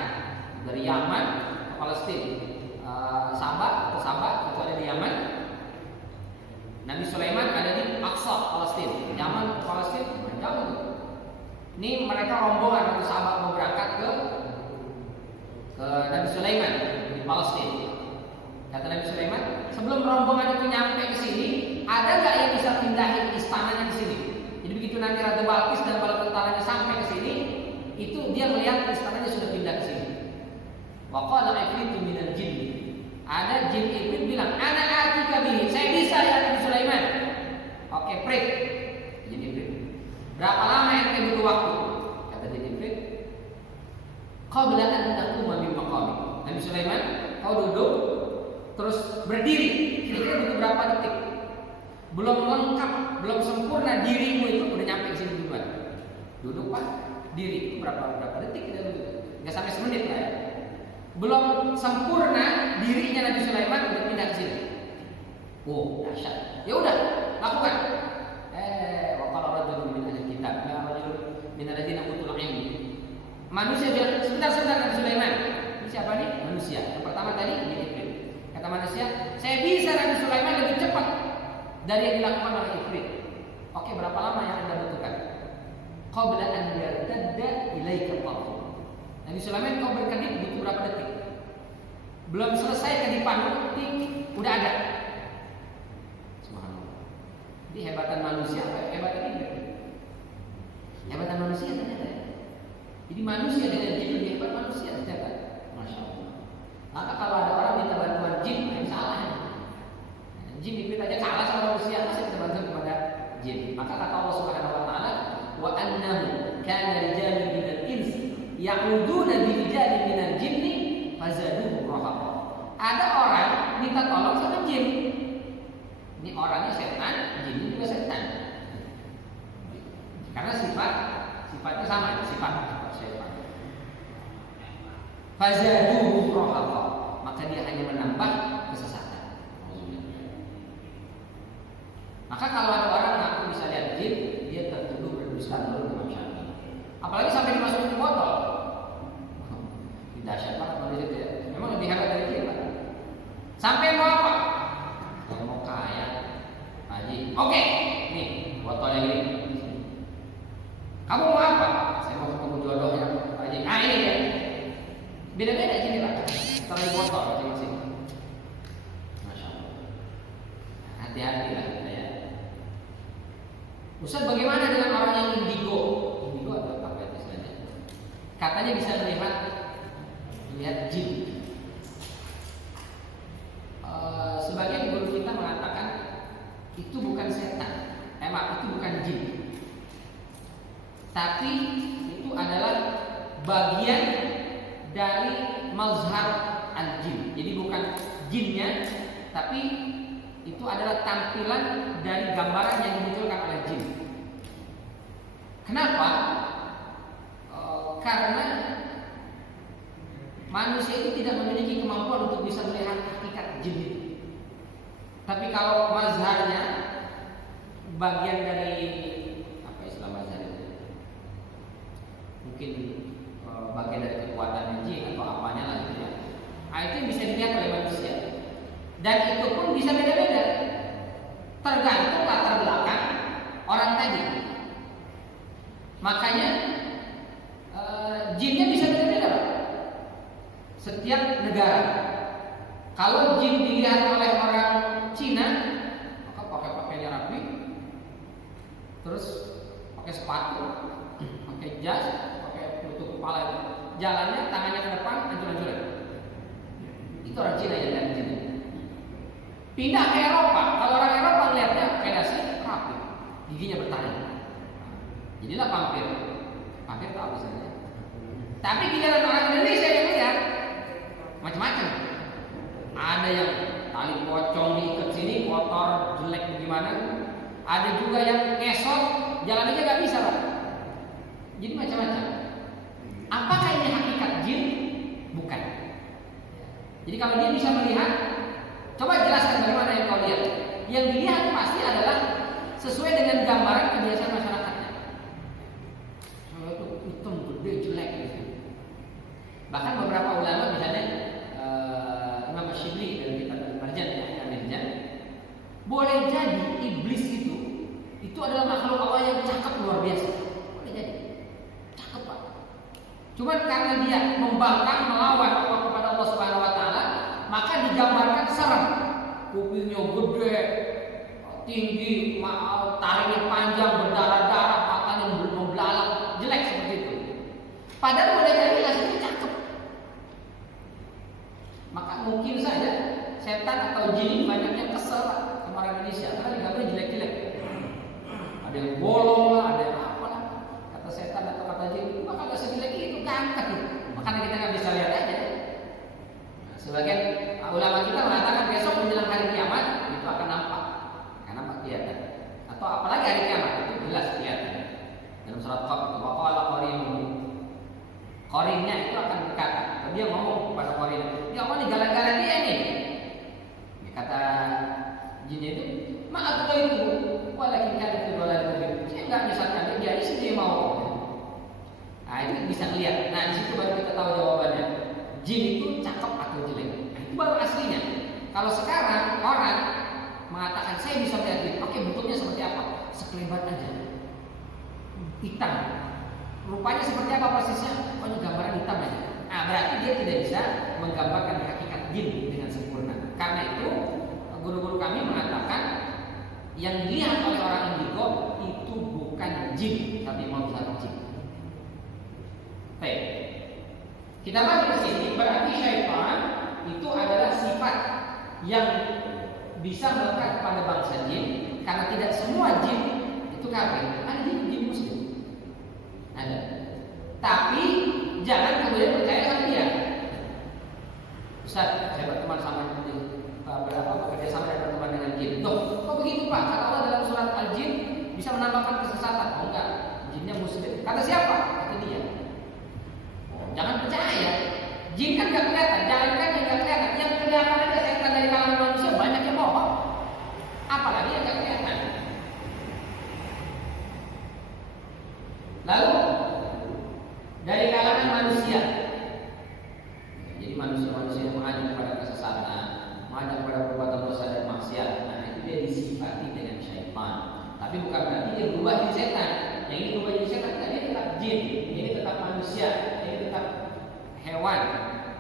dari Yaman ke Palestina, Sabah itu ada di Yaman. Nabi Sulaiman ada di Aqsa, Palestina. Yaman ke Palestina jauh. Ini mereka rombongan atau sahabat mau berangkat ke Nabi Sulaiman di Palestina. Kata Nabi Sulaiman, sebelum rombongan itu nyampe ke sini, ada nggak yang bisa pindahin istananya ke sini? Jadi begitu nanti Ratu Balqis dan bala tentaranya sampai ke sini, itu dia melihat istananya sudah pindah ke sini. Wa qala ifritun minal jinni, ada jin ifrit bilang, ana atika bihi, saya bisa ya Nabi Sulaiman. Oke, prik. Jin ifrit. Berapa lama ente butuh waktu? Kata jin ifrit, qabla an taquma min maqami. Nabi Sulaiman, kau duduk terus berdiri, kira-kira butuh berapa detik? Belum lengkap, belum sempurna dirimu itu udah nyampe ke sini duluan. Duduk Pak, diri itu berapa detik kita duduk? Enggak sampai semenit lah ya. Belum sempurna dirinya Nabi Sulaiman udah pindah ke sini. Oh, dahsyat. Ya udah, lakukan. Wa qala rajulun min ahli kitab, ya rajulun min alladziina utul ilmi. Manusia bilang, sebentar Nabi Sulaiman. Ini siapa nih? Manusia. Yang pertama tadi Ifrit. Kata manusia, saya bisa Nabi Sulaiman lebih cepat dari yang dilakukan oleh Ifrit. Oke, berapa lama yang Anda butuhkan? Qabla an yartadda ilaika al-tarf. Nabi Sulaiman kau berkedip butuh berapa detik? Belum selesai kedipanmu, ting, udah ada. Subhanallah. Jadi hebatan manusia, hebatan ini. Hebatan manusia ternyata. Jadi manusia dengan jin lebih hebat manusia ternyata. Masya Allah. Maka kalau ada orang minta bantuan jin, yang salah. Jin dipilih aja kalah sama manusia, masih kita bantu kepada jin. Maka kata Allah Subhanahu Wa Taala, wa annahu kana rijalun minal ins ya'uduna bi rijalin minal jinni fazaduhum rahaqa. Ada orang minta tolong sama jin. Ini orangnya setan, jinnya juga setan. Karena sifatnya sama, sifat setan. Fazaduhum rahaqa, maka dia hanya menambah kesesatan. Maka kalau ada orang ngaku bisa lihat jin, dia tertuduh berdusta menurut Imam Syafi'i. Apalagi sampai dimasukin ke botol. Dahsyat banget manusia itu ya. Memang lebih hebat dari dia Pak. Sampai mau apa? Saya mau kaya, Haji. Oke, nih botolnya ini. Kamu mau apa? Saya mau ketemu jodohnya, Haji. Ah ini ya. Beda-beda sini Pak. Taruh botol masing-masing. Masya Allah. Hati-hati lah ya. Ustaz, bagaimana dengan orang yang indigo? Indigo atau apa istilahnya? Katanya bisa melihat jin. Sebagian guru kita mengatakan tapi itu adalah bagian dari mazhar al-jin. Jadi bukan jinnya, tapi itu adalah tampilan dari gambaran yang dimunculkan oleh jin. Kenapa? Karena manusia itu tidak memiliki kemampuan untuk bisa melihat hakikat jin itu. Tapi kalau mazharnya bagian dari apa istilah mazhar itu? Mungkin bagian dari kekuatan jin atau apanya lah gitu ya. Nah, itu bisa dilihat oleh manusia. Dan itu pun bisa beda-beda. Tergantung latar belakang orang tadi. Makanya jinnya bisa beda-beda, Pak. Setiap negara. Kalau jin dilihat oleh orang Cina, maka pakai pakaiannya rapi, terus pakai sepatu, pakai jas, pakai tutup kepala itu. Jalannya tangannya ke depan, ancur-ancuran. Itu orang Cina yang lihat jin. Pindah ke Eropa, kalau orang Eropa lihatnya pakai dasi rapi, giginya bertaring. Jadilah vampir. Vampir itu apa sebenarnya? Tapi giliran orang Indonesia yang lihat macam-macam. Ada yang tali pocong diikat sini, kotor, jelek bagaimana. Ada juga yang ngesot, jalan aja nggak bisa, Pak. Jadi macam-macam. Apakah ini hakikat jin? Bukan. Jadi kalau dia bisa melihat, coba jelaskan bagaimana yang kau lihat. Yang dilihat pasti adalah sesuai dengan gambaran kebiasaan masyarakatnya. Kalau itu hitam, gede, jelek gitu. Bahkan beberapa ulama misalnya Imam Asyibli dari kitab Al-Marjan ya, boleh jadi iblis itu adalah makhluk Allah yang cakep luar biasa. Boleh jadi cakep, Pak. Cuma karena dia membangkang melawan Allah kepada Allah Subhanahu wa taala, maka digambarkan serem. Kupingnya gede, tinggi, taringnya panjang, berdarah-darah, matanya membelalak, jelek seperti itu. Padahal boleh jadi aslinya cakep. Maka mungkin saja setan atau jin banyak yang kesel sama orang Indonesia karena digambarnya jelek-jelek. Ada yang bolong lah, ada yang apa lah. Kata setan atau kata jin, maka nggak sejelek itu ganteng. Makanya kita nggak bisa lihat aja. Nah, sebagian ulama kita mengatakan besok menjelang hari kiamat itu akan nampak kelihatan. Atau apalagi hari kiamat itu jelas kelihatan. Dalam surat Qaf itu waqala qarinun. Qarinnya itu akan berkata, dia ngomong kepada qarin, "Ya Allah, nih gara-gara dia nih." Dia kata jinnya itu, "Maaf kalau itu, walakin kan itu dolar itu." Saya enggak misalkan dia sendiri mau. Nah, itu bisa lihat. Nah, di situ baru kita tahu jawabannya. Jin itu cakep atau jelek. Nah, itu baru aslinya. Kalau sekarang orang mengatakan saya bisa lihat jin, oke, bentuknya seperti apa? Sekelebat aja, hitam. Rupanya seperti apa persisnya? Pokoknya gambaran hitam aja. Nah, berarti dia tidak bisa menggambarkan hakikat jin dengan sempurna. Karena itu guru-guru kami mengatakan yang dilihat oleh orang indigo itu bukan jin, tapi mazhar jin. Baik, kita balik ke sini. Berarti syaitan itu adalah sifat yang bisa melekat kepada bangsa jin, karena tidak semua jin itu kafir. Ada jin muslim, ada. Tapi jangan kemudian percaya sama dia. Ustaz, saya berteman sama bekerja sama dan berteman dengan jin. Loh, kok begitu Pak? Kata Allah dalam surat Al-Jin bisa menambahkan kesesatan. Oh enggak, jinnya muslim. Kata siapa? Kata dia. Jangan percaya. Jin kan nggak kelihatan, jangankan yang nggak kelihatan, yang kelihatan aja setan dari kalangan manusia banyak yang bohong. Apalagi yang nggak kelihatan. Lalu dari kalangan manusia, jadi manusia-manusia yang mengajak kepada kesesatan, mengajak kepada perbuatan dosa dan maksiat, nah itu dia disifati dengan syaitan. Tapi bukan berarti dia berubah jadi setan. Yang ini berubah jadi setan, dia tetap jin, ini tetap manusia, ini tetap hewan,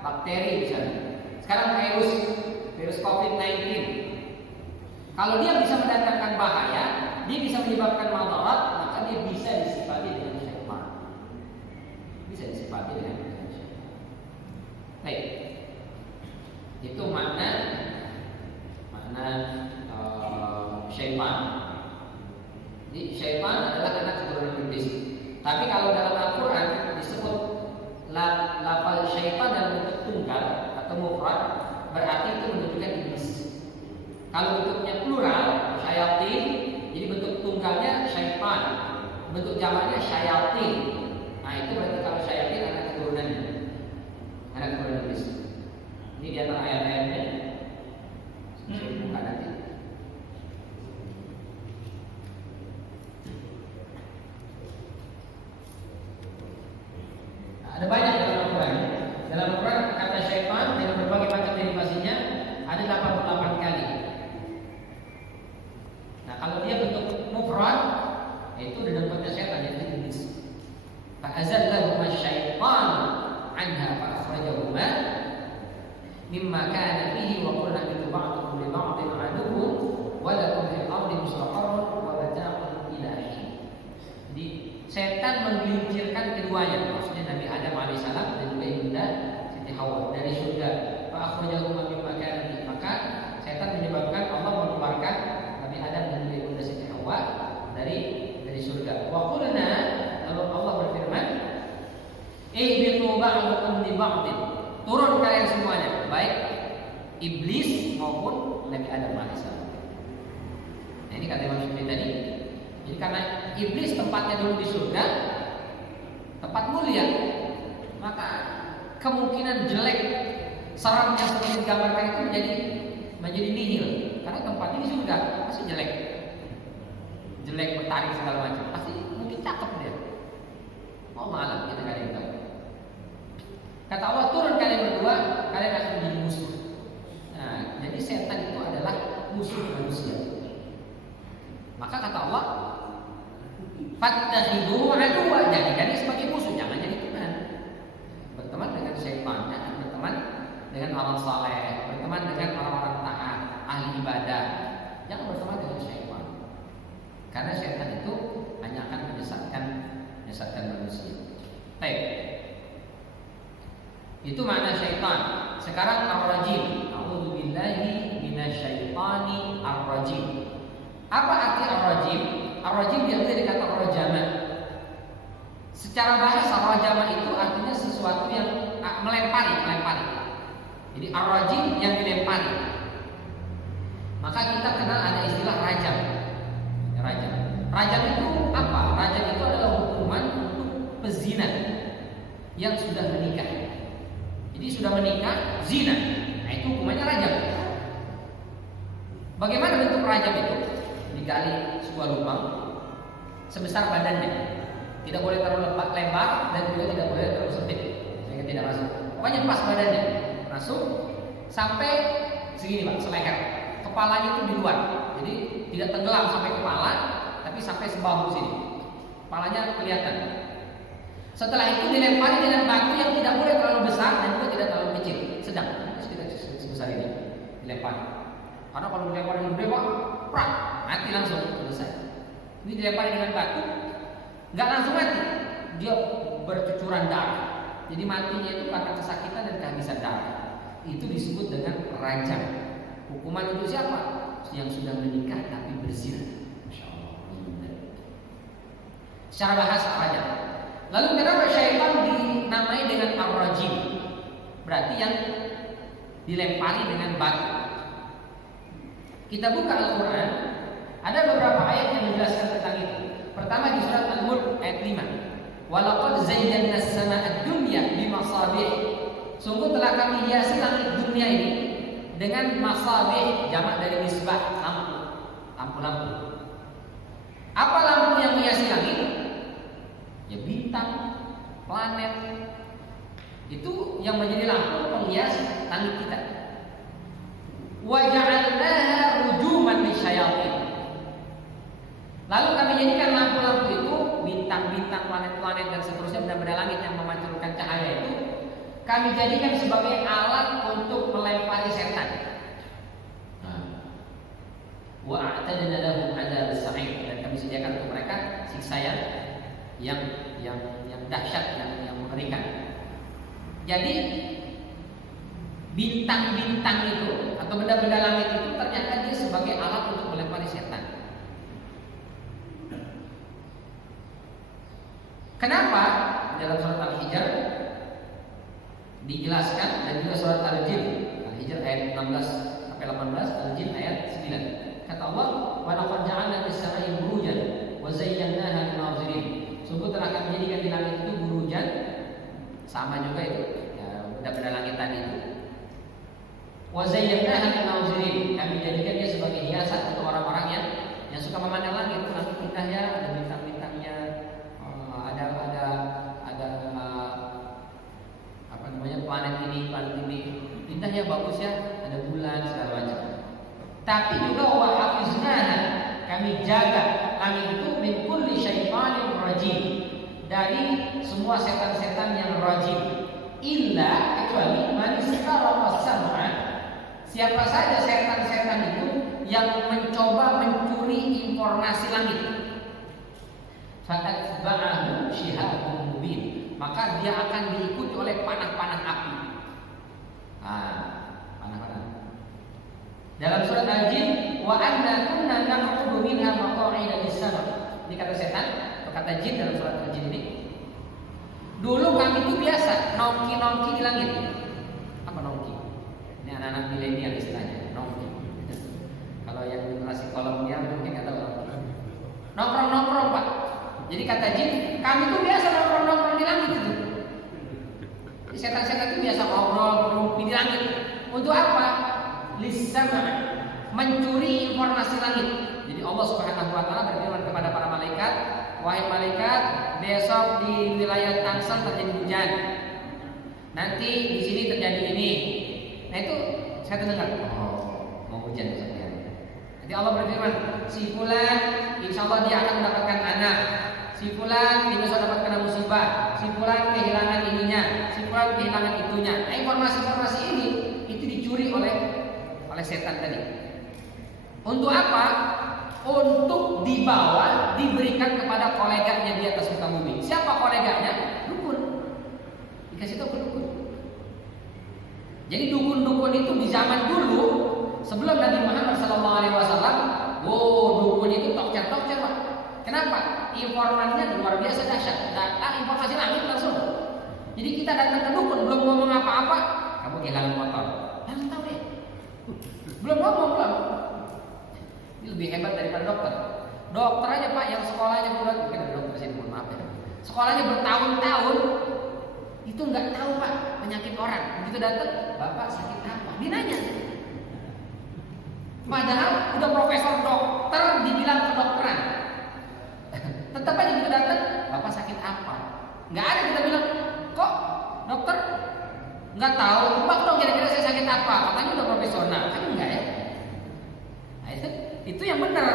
bakteri misalnya. Sekarang virus COVID-19, kalau dia bisa mendatangkan bahaya, dia bisa menyebabkan madarat, maka dia bisa disifati dengan syaitan. Bisa disifati dengan syaitan. Baik, itu makna syaitan. Jadi syaitan adalah anak keturunan iblis. Tapi kalau dalam Al-Quran disebut lafal syaitan dalam bentuk tunggal atau mufrad, berarti itu menunjukkan iblis. Kalau bentuknya plural, syayatin, jadi bentuk tunggalnya syaitan, bentuk jamaknya syayatin. Nah itu berarti kalau syayatin anak keturunannya, anak keturunan iblis. Ini di antara ayat-ayatnya. Saya buka nanti. Ada banyak dalam Al-Quran. Dalam Al-Quran kata syaitan dengan berbagai macam derivasinya ada 88 kali. Nah kalau dia bentuk mufrad, itu udah kata syaitan yang iblis. Fa'azallahuma syaitan anha fa'akhrajahuma mimma kana fihi wa qulna bi ba'dikum li ba'din aduwwun wa lakum fil ardi mustaqarrun wa mata'un ila hin. Jadi setan menggelincirkan keduanya, maksudnya Nabi Adam alaihissalam dan juga Ibunda Siti Hawa dari surga. Fa'akhrajahuma mimma kana fihi. Maka setan menyebabkan Allah mengeluarkan Nabi Adam dan juga Ibunda Siti Hawa dari surga. Wa qulna, lalu Allah berfirman, ihbitu ba'dukum li ba'din. Turun kalian semuanya, baik iblis maupun Nabi Adam alaihissalam. Nah, ini kata Imam Syukri tadi. Jadi karena iblis tempatnya dulu di surga, tempat mulia, maka kemungkinan jelek seramnya seperti digambarkan itu menjadi nihil. Karena tempatnya di surga pasti jelek, bertaring segala macam, pasti mungkin cakep dia. Mau malam kita kalian tahu. Kata Allah, turun kalian berdua, kalian akan menjadi musuh. Nah, jadi setan itu adalah musuh manusia. Maka kata Allah, fattakhidhuhu aduwwa, jadikan dia sebagai musuh, jangan jadi teman. Berteman dengan setan, jangan berteman dengan orang saleh, berteman dengan orang-orang taat, ahli ibadah. Jangan berteman dengan setan. Karena setan itu hanya akan menyesatkan manusia. Baik. Itu makna syaitan. Sekarang ar-rajim. A'udzubillahi minasyaitani ar-rajim. Apa arti ar-rajim? Ar-rajim diambil dari kata rajama. Secara bahasa rajama itu artinya sesuatu yang melempari. Jadi ar-rajim yang dilempari. Maka kita kenal ada istilah rajam. Rajam itu apa? Rajam itu adalah hukuman untuk pezina yang sudah menikah. Jadi sudah menikah, zina. Nah itu hukumannya rajam. Bagaimana bentuk rajam itu? Digali sebuah lubang sebesar badannya. Tidak boleh terlalu lebar dan juga tidak boleh terlalu sempit sehingga tidak masuk. Pokoknya pas badannya. Masuk sampai segini Pak, seleher. Kepalanya itu di luar. Jadi tidak tenggelam sampai kepala, tapi sampai sebahu sini. Kepalanya kelihatan. Setelah itu dilempari dengan batu yang tidak boleh terlalu besar dan juga tidak terlalu kecil, sedang, sebesar ini dilempari. Karena kalau dilempari yang gede Pak, prak, mati langsung, selesai. Ini dilempari dengan batu, nggak langsung mati, dia bercucuran darah. Jadi matinya itu karena kesakitan dan kehabisan darah. Itu disebut dengan rajam. Hukuman untuk siapa? Yang sudah menikah tapi berzina. Masya Allah. Secara bahasa rajam. Lalu kenapa syaitan dinamai dengan ar-rajim? Berarti yang dilempari dengan batu. Kita buka Al-Quran, ada beberapa ayat yang menjelaskan tentang itu. Pertama di surat Al-Mulk ayat 5. Walaqad zayyana as-samaa'a ad-dunya bimasabih. Sungguh telah kami hiasi langit dunia ini dengan masabih, jamak dari misbah, lampu. Apa lampu yang menghiasi langit? Ya bintang, planet. Itu yang menjadi lampu penghias langit kita. Wa ja'alnaha rujuman lisyayatin. Lalu kami jadikan lampu-lampu itu, bintang-bintang, planet-planet dan seterusnya, benda-benda langit yang memancarkan cahaya itu, kami jadikan sebagai alat untuk melempari setan. Wa a'tadna lahum 'adzabas sa'ir, dan kami sediakan untuk mereka siksa yang dahsyat, yang mengerikan. Jadi bintang-bintang itu atau benda-benda langit itu ternyata dia sebagai alat untuk melempari setan. Kenapa? Dalam surat Al-Hijr dijelaskan, dan juga surat Al-Jin, Al-Hijr ayat 16 sampai 18, Al-Jin ayat 9. Kata Allah, "Wa laqad ja'alna fis-sama'i burujan wa zayyanaha lin-nazirin." Sungguh telah kami menjadikan di langit itu burujan, sama juga itu ya, benda-benda langit tadi itu. Wa zayyanaha lin-nazirin, kami jadikan dia sebagai hiasan untuk orang-orang yang suka memandang langit. Langit indah ya, ada bintang-bintangnya, ada apa namanya, planet ini indah ya, bagus ya, ada bulan segala macam. Tapi juga wa hafiznaha, kami jaga langit itu min kulli syaitanin rajim, dari semua setan-setan yang rajim, illa kecuali man istaraqa sam'a, siapa saja setan-setan itu yang mencoba mencuri informasi langit, fatatba'ahu shihabun mubin, maka dia akan diikuti oleh panah-panah api. Panah-panah. Dalam surat Al-Jin, wa anna kunna naq'udu minha maq'ida lis-sam'. Ini kata setan atau kata jin dalam surat Al-Jin ini. Dulu kami itu biasa nongki-nongki di langit. Apa nongki? Ini anak-anak milenial istilahnya, nongki. Kalau yang generasi kolonial mungkin nggak tahu nongki. Nongkrong-nongkrong, Pak. Jadi kata jin, kami tuh biasa nongkrong-nongkrong di langit itu. Setan-setan itu biasa ngobrol, nongki di langit. Untuk apa? Lisama, mencuri informasi langit. Jadi Allah Subhanahu wa taala berfirman kepada para malaikat, "Wahai malaikat, besok di wilayah Tangsel terjadi hujan. Nanti di sini terjadi ini." Nah itu saya dengar, mau hujan besok ya. Nanti Allah berfirman, "Si fulan insyaallah dia akan mendapatkan anak. Si fulan dia bisa dapatkan musibah. Si fulan kehilangan ininya, si fulan kehilangan itunya." Nah, informasi-informasi ini itu dicuri oleh setan tadi. Untuk apa? Untuk dibawa, diberikan kepada koleganya di atas muka bumi. Siapa koleganya? Dukun. Dikasih tahu ke dukun. Jadi dukun-dukun itu di zaman dulu sebelum Nabi Muhammad SAW, dukun itu tokcer-tokcer, Pak. Kenapa? Informasinya luar biasa dahsyat. Informasi langit langsung. Jadi kita datang ke dukun belum ngomong apa-apa, kamu kehilangan motor. Langsung tahu deh. Belum ngomong belum. Ini lebih hebat daripada dokter. Dokter aja, Pak, yang sekolahnya mungkin ada dokter sini, mohon maaf ya. Sekolahnya bertahun-tahun itu nggak tahu, Pak, penyakit orang. Begitu datang, "Bapak sakit apa?" Dia nanya. Padahal udah profesor dokter, dibilang kedokteran. Tetap aja begitu datang, "Bapak sakit apa?" Nggak ada kita bilang, "Kok dokter nggak tahu, tebak dong kira-kira saya sakit apa?" Katanya udah profesional, kan enggak ya? Nah, itu yang benar.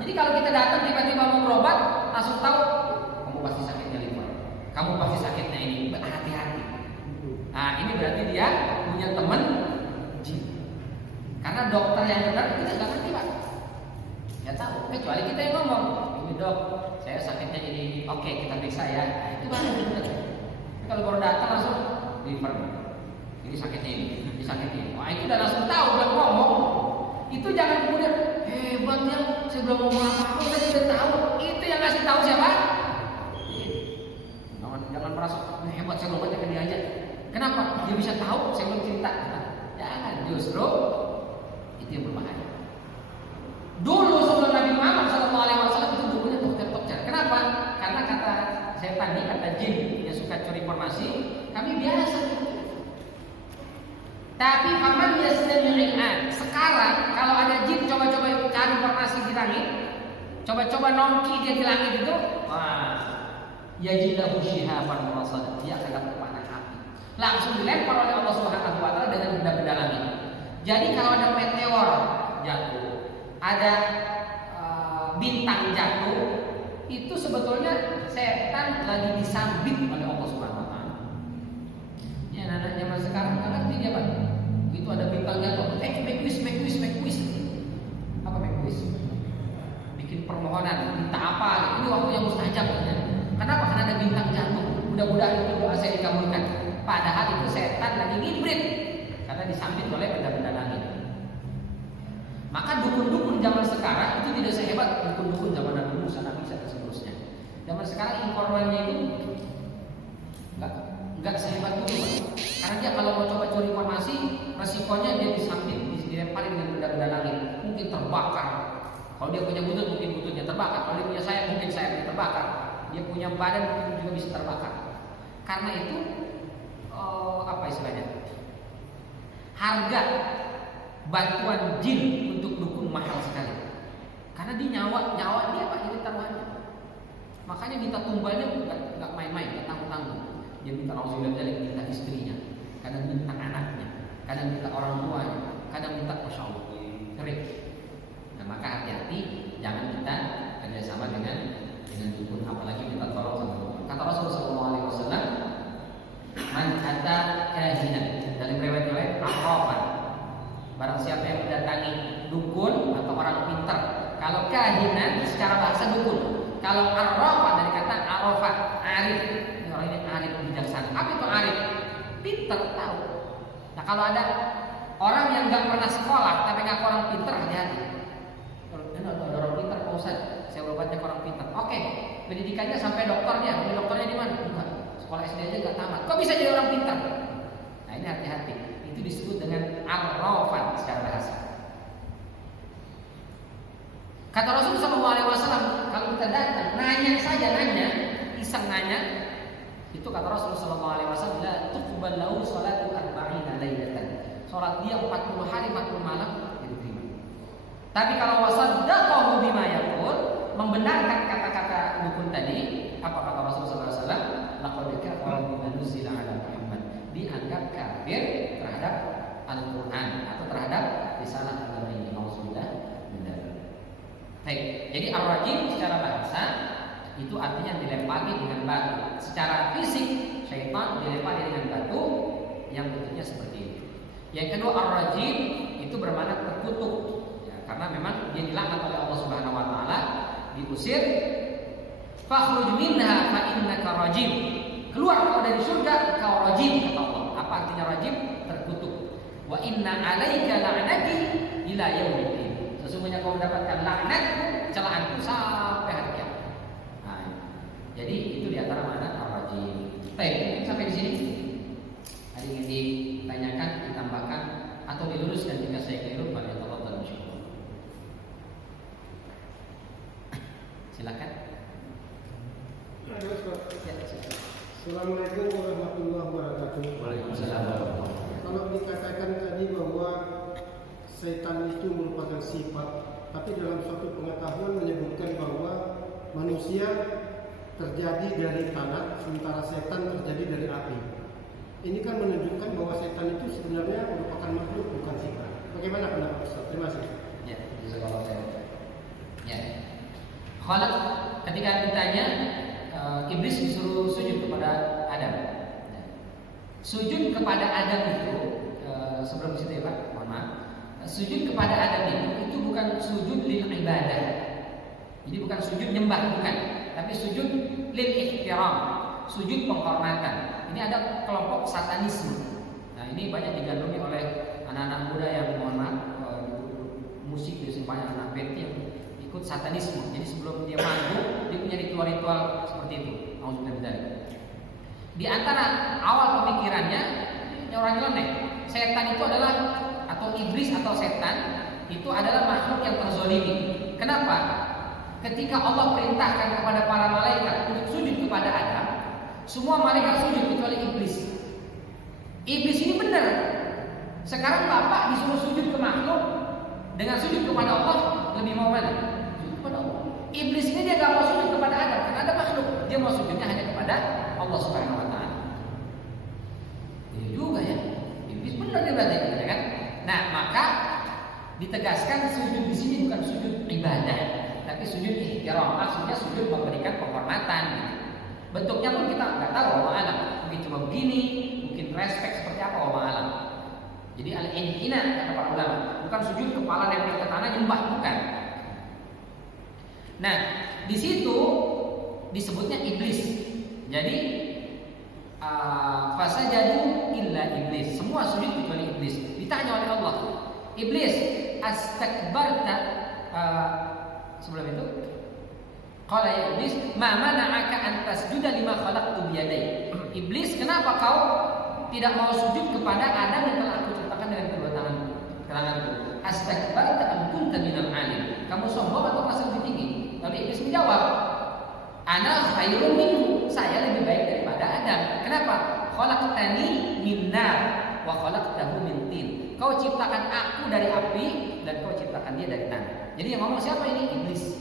Jadi kalau kita datang tiba-tiba mau berobat, langsung tahu kamu pasti sakitnya liver, kamu pasti sakitnya ini, hati-hati. Nah ini berarti dia punya teman jin. Karena dokter yang benar kita nggak ngerti, Pak. Nggak tahu, kecuali kita yang ngomong, "Ini dok, saya sakitnya ini, oke kita periksa ya." Itu baru benar. Kalau baru datang langsung liver. Ini sakitnya ini sakitnya ini. Wah itu udah langsung tahu, belum ngomong. Itu jangan kemudian hebatnya saya belum ngomong apa-apa tadi udah tahu. Itu yang ngasih tahu siapa? Jangan merasa hebat saya belum baca dia aja. Kenapa? Dia bisa tahu saya belum cerita. Jangan, justru itu yang berbahaya. Dulu sebelum Nabi Muhammad SAW itu dulunya dokter-dokter. Kenapa? Karena kata setan ini, kata jin yang suka curi informasi, kami biasa. Tapi faman yastami'an. Sekarang kalau ada jin coba-coba cari informasi di langit, coba-coba nongki dia di langit itu, yajidahu shihaban rasad, dia akan dapat panah api. Langsung dilempar oleh Allah Subhanahu wa taala dengan benda-benda langit. Jadi kalau ada meteor jatuh, ada bintang jatuh, itu sebetulnya setan lagi disambit oleh Allah Subhanahu wa taala. Ya anak zaman sekarang kan ngerti dia, Pak. Itu ada bintang jatuh, make quiz. Apa make quiz? Bikin permohonan, minta apa? Ini waktu yang mustajab katanya. Kenapa? Karena ada bintang jatuh. Mudah-mudahan itu doa saya dikabulkan. Padahal itu setan lagi ngibrit karena disambit oleh benda-benda langit. Maka dukun-dukun zaman sekarang itu tidak sehebat dukun-dukun zaman Nabi Musa, Nabi Isa dan seterusnya. Zaman sekarang informannya itu nggak sehebat dulu, Pak. Karena dia kalau mau coba curi informasi, resikonya dia disamping, dilemparin di benda-benda langit, mungkin terbakar. Kalau dia punya butut, mungkin bututnya terbakar. Kalau dia punya sayap, mungkin sayapnya terbakar. Dia punya badan, mungkin juga bisa terbakar. Karena itu, apa istilahnya? Harga bantuan jin untuk dukun mahal sekali. Karena dia nyawa dia Pak, jadi taruhannya. Makanya minta tumbalnya nggak main-main, nggak tanggung-tanggung. Dia minta Rasulullah dari minta istrinya, kadang minta anaknya, kadang minta orang tuanya, kadang minta Masya Allah, sering. Nah maka hati-hati, jangan kita kerjasama dengan dukun, apalagi minta tolong sama dukun. Kata Rasulullah SAW, man kata kahinan, dalam riwayat arrafan, barang siapa yang mendatangi dukun atau orang pintar. Kalau kahinan secara bahasa dukun, kalau arrafan dari kata arafat, arif. Orang ini arif bijaksana. Apa itu arif? Pintar, tahu. Nah kalau ada orang yang nggak pernah sekolah tapi ngaku orang pintar, hati-hati. Ada orang pintar, Pak Ustaz, saya berobatnya ke orang pintar. Oke, pendidikannya sampai doktornya. Doktornya di mana? Bukan. Sekolah SD aja nggak tamat. Kok bisa jadi orang pintar? Nah ini hati-hati. Itu disebut dengan arrafan secara bahasa. Kata Rasulullah SAW, kalau kita datang, nanya saja, iseng nanya, itu kata Rasulullah SAW, la tuqbal lahu salatu arba'ina lailatan. Salat dia 40 hari 40 malam diterima. Tapi kalau wasaddaqahu bima yaqul, membenarkan kata-kata dukun tadi, apa kata Rasulullah SAW? Laqad kafara bima nuzila ala Muhammad. Dianggap kafir terhadap Al-Qur'an atau terhadap risalah Al-Nabi Muhammad. Baik, jadi ar-rajim secara bahasa itu artinya dilempari dengan batu. Secara fisik, syaitan dilempari dengan batu yang bentuknya seperti ini. Yang kedua, ar-rajim itu bermakna terkutuk, ya, karena memang dia dilaknat oleh Allah Subhanahu Wa Taala, diusir. Fakhruj minha fa innaka rajim. Keluar kau dari surga, kau rajim, kata Allah. Apa artinya rajim? Terkutuk. Wa inna alaika la'nati ila yaumil. Sesungguhnya kau mendapatkan laknatku, celahanku sampai hari kiamat. Nah, jadi itu diantara makna ar-rajim. Baik, sampai di sini. Ada yang ingin ditanyakan, ditambahkan, atau diluruskan jika saya keliru, pada Allah dalam syukur. Silakan. Assalamualaikum warahmatullahi wabarakatuh. Waalaikumsalam. Kalau dikatakan tadi bahwa setan itu merupakan sifat, tapi dalam suatu pengetahuan menyebutkan bahwa manusia terjadi dari tanah, sementara setan terjadi dari api. Ini kan menunjukkan bahwa setan itu sebenarnya merupakan makhluk, bukan sifat. Bagaimana pendapat Ustaz? Terima kasih. Ya, jazakallahu khairan. Ya. Khalaq ketika ditanya, iblis disuruh sujud kepada Adam. Ya. Sujud kepada Adam itu sebelum situ ya Pak, mohon maaf. Sujud kepada Adam itu bukan sujud lil ibadah. Jadi bukan sujud nyembah, bukan, tapi sujud lil ihtiram, sujud penghormatan. Ini ada kelompok satanisme. Nah, ini banyak digandrungi oleh anak-anak muda yang mohon maaf musik biasanya banyak anak band yang ikut satanisme. Jadi sebelum dia manggung, dia punya ritual-ritual seperti itu. Alhamdulillah. Di antara awal pemikirannya orang nyeleneh, setan itu adalah atau iblis atau setan itu adalah makhluk yang terzolimi. Kenapa? Ketika Allah perintahkan kepada para malaikat untuk sujud kepada Adam, semua malaikat sujud kecuali iblis. Iblis ini benar. Sekarang Bapak disuruh sujud ke makhluk, dengan sujud kepada Allah lebih mau mana? Sujud kepada Allah. Iblis ini dia gak mau sujud kepada Adam karena ada makhluk. Dia mau sujudnya hanya kepada Allah Subhanahu Wa Taala. Ini juga ya. Iblis benar dia berarti, kan? Nah, maka ditegaskan sujud di sini bukan sujud ibadah, tapi sujud ihtiram, maksudnya sujud memberikan penghormatan. Bentuknya pun kita nggak tahu, wallahu alam. Mungkin cuma begini, mungkin respect seperti apa, wallahu alam. Jadi al-inhina kata para ulama, bukan sujud kepala nempel ke tanah nyembah, bukan. Nah, di situ disebutnya iblis. Jadi fasajadu illa iblis. Semua sujud kecuali iblis. Ditanya oleh Allah, Iblis, astakbarta sebelum itu Qala ya iblis, ma mana'aka an tasjuda lima khalaqtu biyadai. Iblis, kenapa kau tidak mau sujud kepada Adam yang telah aku ciptakan dengan kedua tanganku? Astakbarta am kunta minal 'alim. Kamu sombong atau merasa lebih tinggi? Lalu iblis menjawab, ana khairun minhu. Saya lebih baik daripada Adam. Kenapa? Khalaqtani min nar wa khalaqtahu min tin. Kau ciptakan aku dari api dan kau ciptakan dia dari tanah. Jadi yang ngomong siapa ini? Iblis.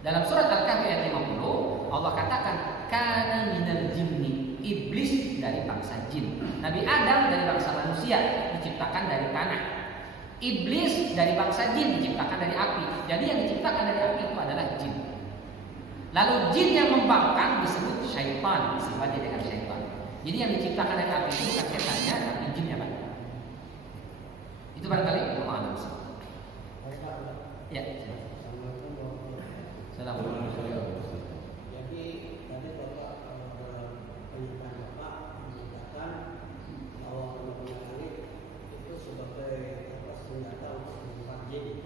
Dalam surat Al-Kahfi ayat 50, Allah katakan kana minal jinni. Iblis dari bangsa jin. Nabi Adam dari bangsa manusia, diciptakan dari tanah. Iblis dari bangsa jin, diciptakan dari api. Jadi yang diciptakan dari api itu adalah jin. Lalu jin yang membangkang disebut syaitan, sifatnya dengan syaitan. Jadi yang diciptakan dari api itu bukan setannya, tapi jinnya, Pak. Itu barangkali Allah Alam. Ya. Assalamualaikum. Jadi tadi Bapak penyampaian Bapak menyatakan bahwa langit itu sebagai senjata untuk menembak jin.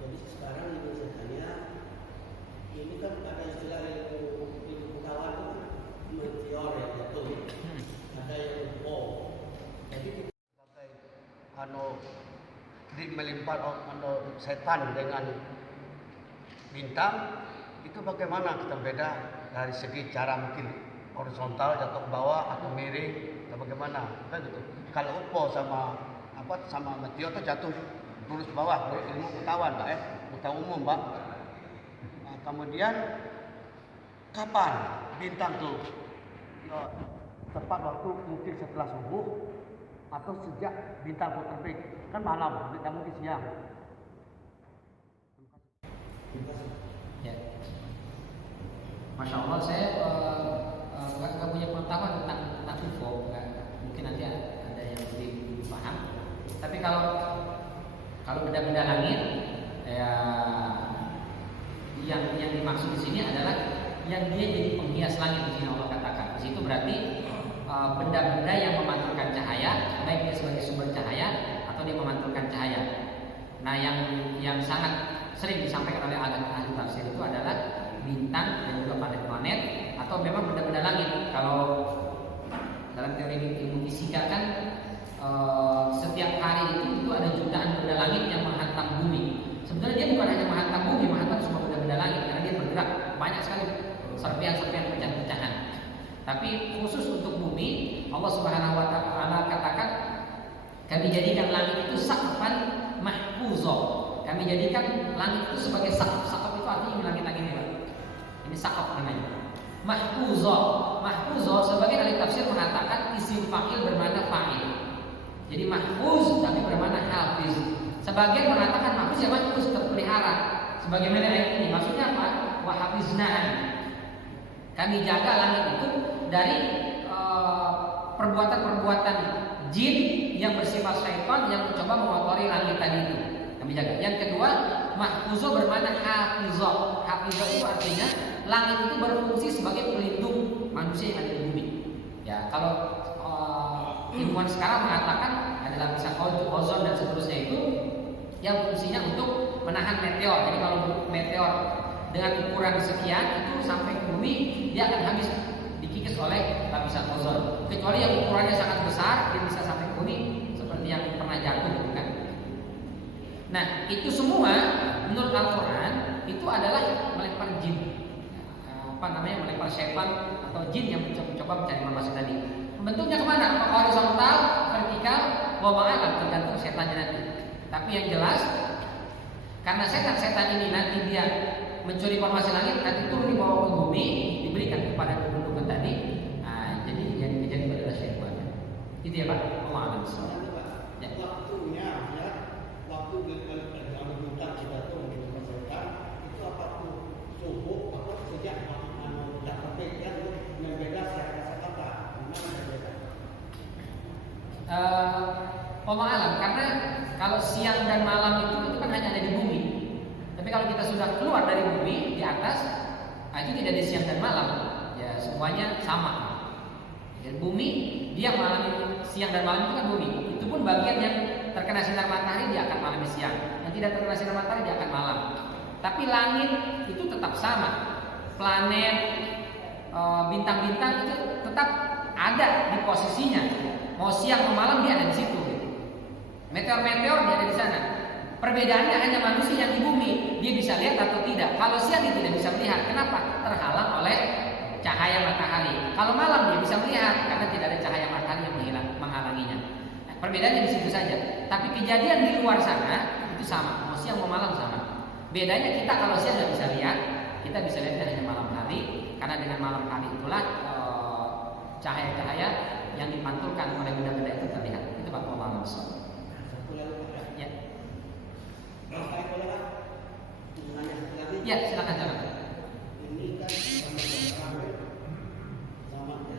Jadi sekarang ini saya tanya, ini kan ada istilah ilmu pengetahuan itu meteor ya jatuh, ada yang UFO. Jadi kita sebagai melempar setan dengan bintang itu bagaimana kita beda dari segi cara mungkin horizontal jatuh ke bawah atau miring atau bagaimana kan gitu. Kalau UFO sama meteor itu jatuh lurus ke bawah, ilmu pengetahuan Pak pengetahuan umum Pak. Nah, kemudian kapan bintang tuh tepat waktu mungkin setelah subuh atau sejak bintang itu terbit kan malam, tidak mungkin siang. Ya. Masya Allah, saya nggak punya pengetahuan tentang UFO. Mungkin nanti ada yang lebih paham. Tapi kalau benda-benda langit, ya, yang dimaksud di sini adalah yang dia jadi penghias langit di sini Allah katakan. Di situ berarti benda-benda yang memantulkan cahaya, baik dia sebagai sumber cahaya atau dia memantulkan cahaya. Nah, yang sangat sering disampaikan oleh ahli tafsir itu adalah bintang dan juga planet-planet atau memang benda-benda langit. Kalau dalam teori ilmu fisika kan setiap hari itu ada jutaan benda langit yang menghantam bumi. Sebenarnya dia bukan hanya menghantam bumi, menghantam semua benda-benda langit karena dia bergerak banyak sekali serpihan-serpihan pecahan-pecahan. Tapi khusus untuk bumi, Allah Subhanahu wa taala katakan kami jadikan langit itu saqfan mahfuzah. Kami jadikan langit itu sebagai saqaf. Saqaf itu artinya langit-langit ini. Ini saqaf namanya. Mahfuzah sebagai ahli tafsir mengatakan isim fa'il bermakna fa'il. Jadi mahfuz tapi bermakna hafiz. Sebagian mengatakan mahfuz ya mahfuz terpelihara. Sebagaimana ayat ini maksudnya apa? Wa hafiznaha. Kami jaga langit itu dari perbuatan-perbuatan jin yang bersifat syaitan yang mencoba mengotori langit tadi itu. Kami jaga. Yang kedua, mahfuzah bermakna hafizah. Hafizah itu artinya langit itu berfungsi sebagai pelindung manusia yang ada di bumi. Ya, kalau ilmuwan sekarang mengatakan ada lapisan ozon dan seterusnya itu yang fungsinya untuk menahan meteor. Jadi kalau meteor dengan ukuran sekian itu sampai ke bumi, dia akan habis dikikis oleh lapisan ozon. Kecuali yang ukurannya sangat besar, dia bisa sampai ke bumi seperti yang pernah jatuh, gitu kan? Nah, itu semua menurut Al-Quran itu adalah melempar jin, melempar syaitan atau jin yang mencoba mencari manusia tadi. Bentuknya kemana? Apakah horizontal, vertikal, alam tergantung setannya nanti. Tapi yang jelas, karena setan ini nanti dia mencuri informasi langit, nanti turun dibawa ke bumi, diberikan kepada penduduk tadi. Nah, jadi adalah syaitan. Itu ya Pak. Allah alam. Ya. Waktunya ya. Waktu dalam bintang kita itu menjadi itu apa tuh subuh atau sejak tidak terbit ya dengan beda secara kata gimana beda? Allah alam, karena kalau siang dan malam itu kan hanya ada di bumi. Tapi kalau kita sudah keluar dari bumi di atas, itu tidak ada siang dan malam. Ya semuanya sama. Ya, bumi dia malam itu siang dan malam itu kan bumi. Itu pun bagian yang terkena sinar matahari dia akan malam siang, yang tidak terkena sinar matahari dia akan malam. Tapi langit itu tetap sama, planet, bintang-bintang itu tetap ada di posisinya. Mau siang mau malam dia ada di situ. Meteor-meteor dia ada di sana. Perbedaannya hanya manusia yang di bumi, dia bisa lihat atau tidak. Kalau siang dia tidak bisa melihat. Kenapa? Terhalang oleh cahaya matahari. Kalau malam dia bisa melihat karena tidak ada cahaya matahari yang menghalanginya. Nah, perbedaannya di situ saja. Tapi kejadian di luar sana itu sama. Mau siang mau malam sama. Bedanya kita kalau siang nggak bisa lihat, kita bisa lihat hanya malam hari. Karena dengan malam hari itulah cahaya-cahaya yang dipantulkan oleh benda-benda itu terlihat. Itu Pak Muhammad. Ya. Ya, silakan jangan. Ini kan sama teknologi yang maju.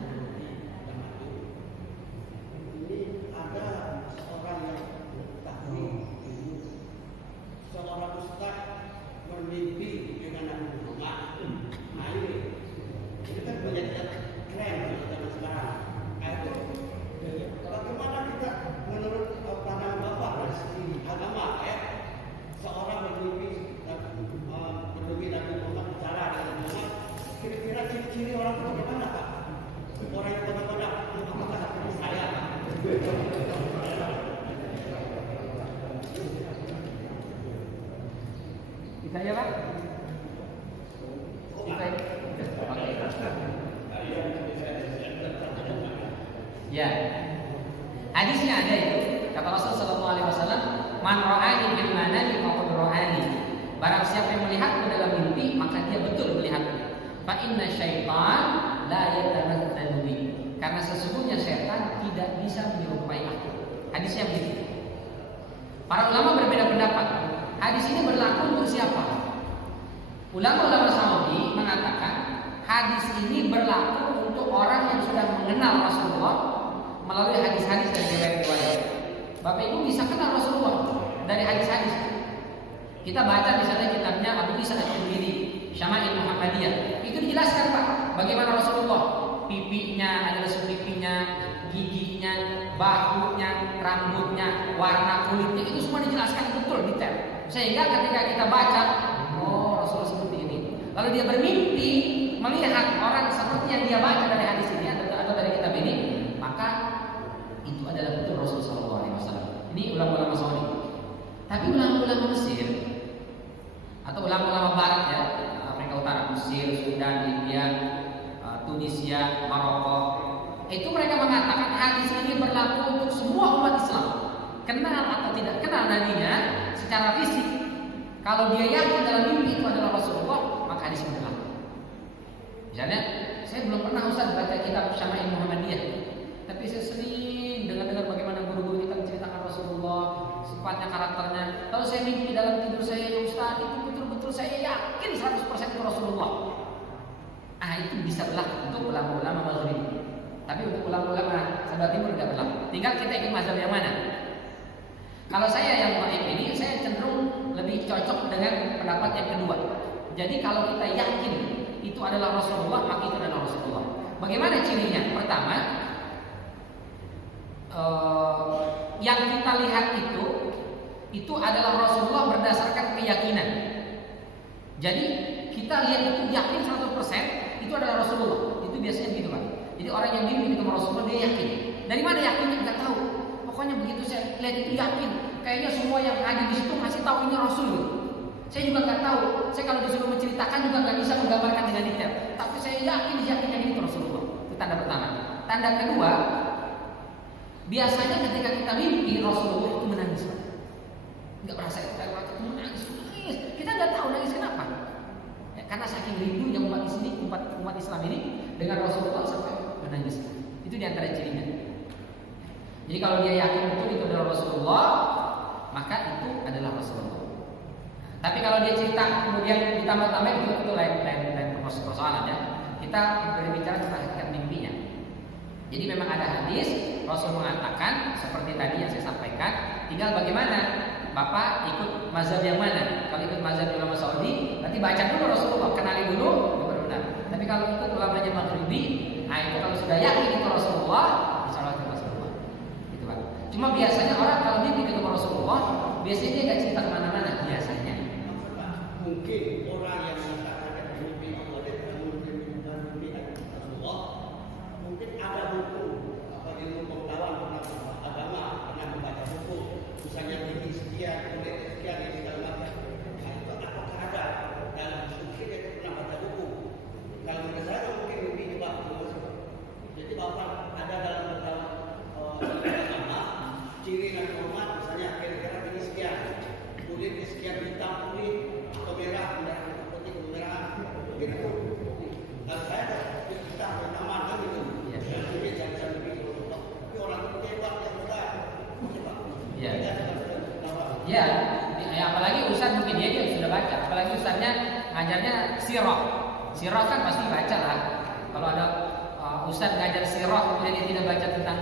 Ini ada seorang yang mengetahui ilmu. Seorang ustaz bermimpi dengan Nabi Muhammad. Nah ini kan menjadi keren zaman sekarang. Itu bagaimana kita menurut pandangan Bapak dari segi agama seorang bermimpi Nabi Muhammad bicara dengan Muhammad, kira-kira ciri-ciri orang itu bagaimana Pak? Orang yang bagaimana? Apakah seperti saya? Bisa ya Pak? Bisa. Ya. Hadisnya ada itu. Kata Rasul sallallahu alaihi wasallam, "Man ra'ani bil manami faqad ra'ani." Barang siapa yang melihatku dalam mimpi, maka dia betul melihatku. Fa inna syaitan la yatamatsalu bi. Karena sesungguhnya setan tidak bisa menyerupai aku. Hadisnya begitu. Para ulama berbeda pendapat. Hadis ini berlaku untuk siapa? Ulama-ulama Saudi mengatakan hadis ini berlaku untuk orang yang sudah mengenal Rasulullah melalui hadis-hadis dan riwayat-riwayat. Bapak Ibu bisa kenal Rasulullah dari hadis-hadis. Kita baca misalnya kitabnya Abu Isa At-Tirmidzi, Syama'il Muhammadiyah. Itu dijelaskan Pak, bagaimana Rasulullah, pipinya adalah pipinya, giginya, bahunya, rambutnya, warna kulitnya, itu semua dijelaskan betul detail. Sehingga ketika kita baca, oh Rasulullah seperti ini. Lalu dia bermimpi melihat orang seperti yang dia baca dari hadis ini atau dari kitab ini, maka itu adalah betul Rasulullah SAW. Ini ulama-ulama Saudi. Tapi ulama-ulama Mesir atau ulama-ulama Barat ya, Afrika Utara, Mesir, Sudan, India, Tunisia, Maroko, itu mereka mengatakan hadis ini berlaku untuk semua umat Islam. Kenal atau tidak kenal nabinya secara fisik, kalau dia yakin dalam mimpi itu adalah Rasulullah, maka hadis ini berlaku. Misalnya, saya belum pernah Ustaz baca kitab Syama'il Muhammadiyah, tapi saya sering dengar bagaimana guru-guru kita menceritakan Rasulullah, sifatnya, karakternya. Kalau saya mimpi dalam tidur saya, ya Ustaz, itu betul-betul saya yakin 100% itu Rasulullah. Itu bisa berlaku untuk ulama-ulama Maghrib. Tapi untuk ulama-ulama Sahabat Timur tidak berlaku. Tinggal kita ikut mazhab yang mana. Kalau saya yang dhaif ini, saya cenderung lebih cocok dengan pendapat yang kedua. Jadi kalau kita yakin itu adalah Rasulullah, maka itu adalah Rasulullah. Bagaimana cirinya? Pertama, yang kita lihat itu adalah Rasulullah berdasarkan keyakinan. Jadi kita lihat itu yakin 100% itu adalah Rasulullah. Itu biasanya begitu Pak. Jadi orang yang mimpi ketemu Rasulullah dia yakin. Dari mana yakinnya kita tahu. Pokoknya begitu saya lihat itu yakin. Kayaknya semua yang ada di situ masih tahu ini Rasul. Saya juga nggak tahu. Saya kalau disuruh menceritakan juga nggak bisa menggambarkan dengan detail. Tapi saya yakin itu Rasulullah. Itu tanda pertama. Tanda kedua, biasanya ketika kita mimpi Rasulullah itu menangis. Nggak merasa itu menangis. Kita nggak tahu nangis kenapa. Ya, karena saking rindunya umat Islam ini dengan Rasulullah sampai menangis. Itu diantara cirinya. Jadi kalau dia yakin betul itu adalah Rasulullah, maka itu adalah Rasulullah. Tapi kalau dia cerita kemudian ditambah-tambah itu lain persoalan ya. Kita berbicara tentang hakikat mimpinya. Jadi memang ada hadis Rasul mengatakan seperti tadi yang saya sampaikan. Tinggal bagaimana Bapak ikut mazhab yang mana? Kalau ikut mazhab ulama Saudi, nanti baca dulu Rasulullah, kenali dulu, benar-benar. Tapi kalau ikut ulamanya Maghribi, itu kalau sudah yakin itu Rasulullah, insyaallah itu Rasulullah. Gitu Pak. Cuma biasanya orang kalau mimpi ketemu Rasulullah, biasanya dia nggak cerita kemana-mana biasanya. Mungkin apalagi ustaznya ngajarnya sirah. Sirah kan pasti baca lah. Kalau ada ustaz ngajar sirah kemudian dia tidak baca tentang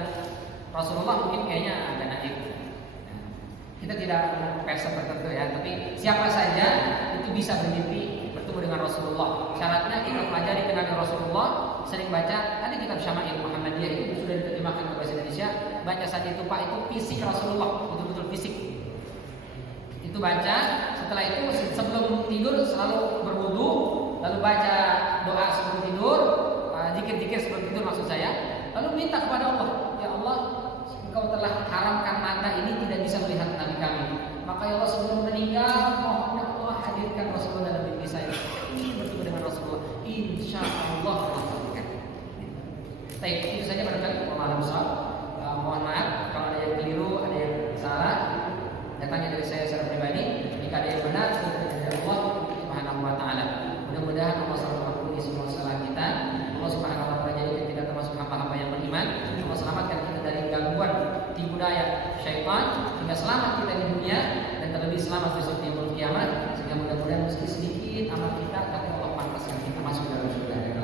Rasulullah, mungkin kayaknya agak naif. Kita tidak versi tertentu ya, tapi siapa saja itu bisa bermimpi bertemu dengan Rasulullah. Syaratnya kita pelajari kenal Rasulullah, sering baca. Tadi kitab Syama'il Muhammadiyah itu sudah diterjemahkan ke bahasa Indonesia. Baca saja itu Pak, itu fisik Rasulullah, betul-betul fisik. Itu baca. Setelah itu sebelum tidur selalu berwudu, lalu baca doa sebelum tidur, zikir-zikir sebelum tidur maksud saya. Lalu minta kepada Allah, ya Allah, Engkau telah haramkan mata ini tidak bisa melihat Nabi kami. Maka ya Allah sebelum meninggal, mohon ya Allah hadirkan Rasulullah dalam mimpi saya. Ingin bertemu dengan Rasulullah. Insya Allah Allah. Baik, itu saja barangkali. Mohon maaf kalau ada yang keliru, ada yang salah. Datangnya dari saya secara pribadi. Jika ada yang benar, itu dari Allah Subhanahu Wa Taala. Mudah-mudahan Allah selalu mengampuni semua kesalahan kita. Allah Subhanahu Wa Taala jadikan kita termasuk hamba-hamba yang beriman. Allah selamatkan kita dari gangguan tipu daya syaitan, hingga selamat kita di dunia dan terlebih selamat besok di yaumul kiamat. Sehingga mudah-mudahan meski sedikit amal kita, tapi Allah pantaskan kita masuk dalam surga.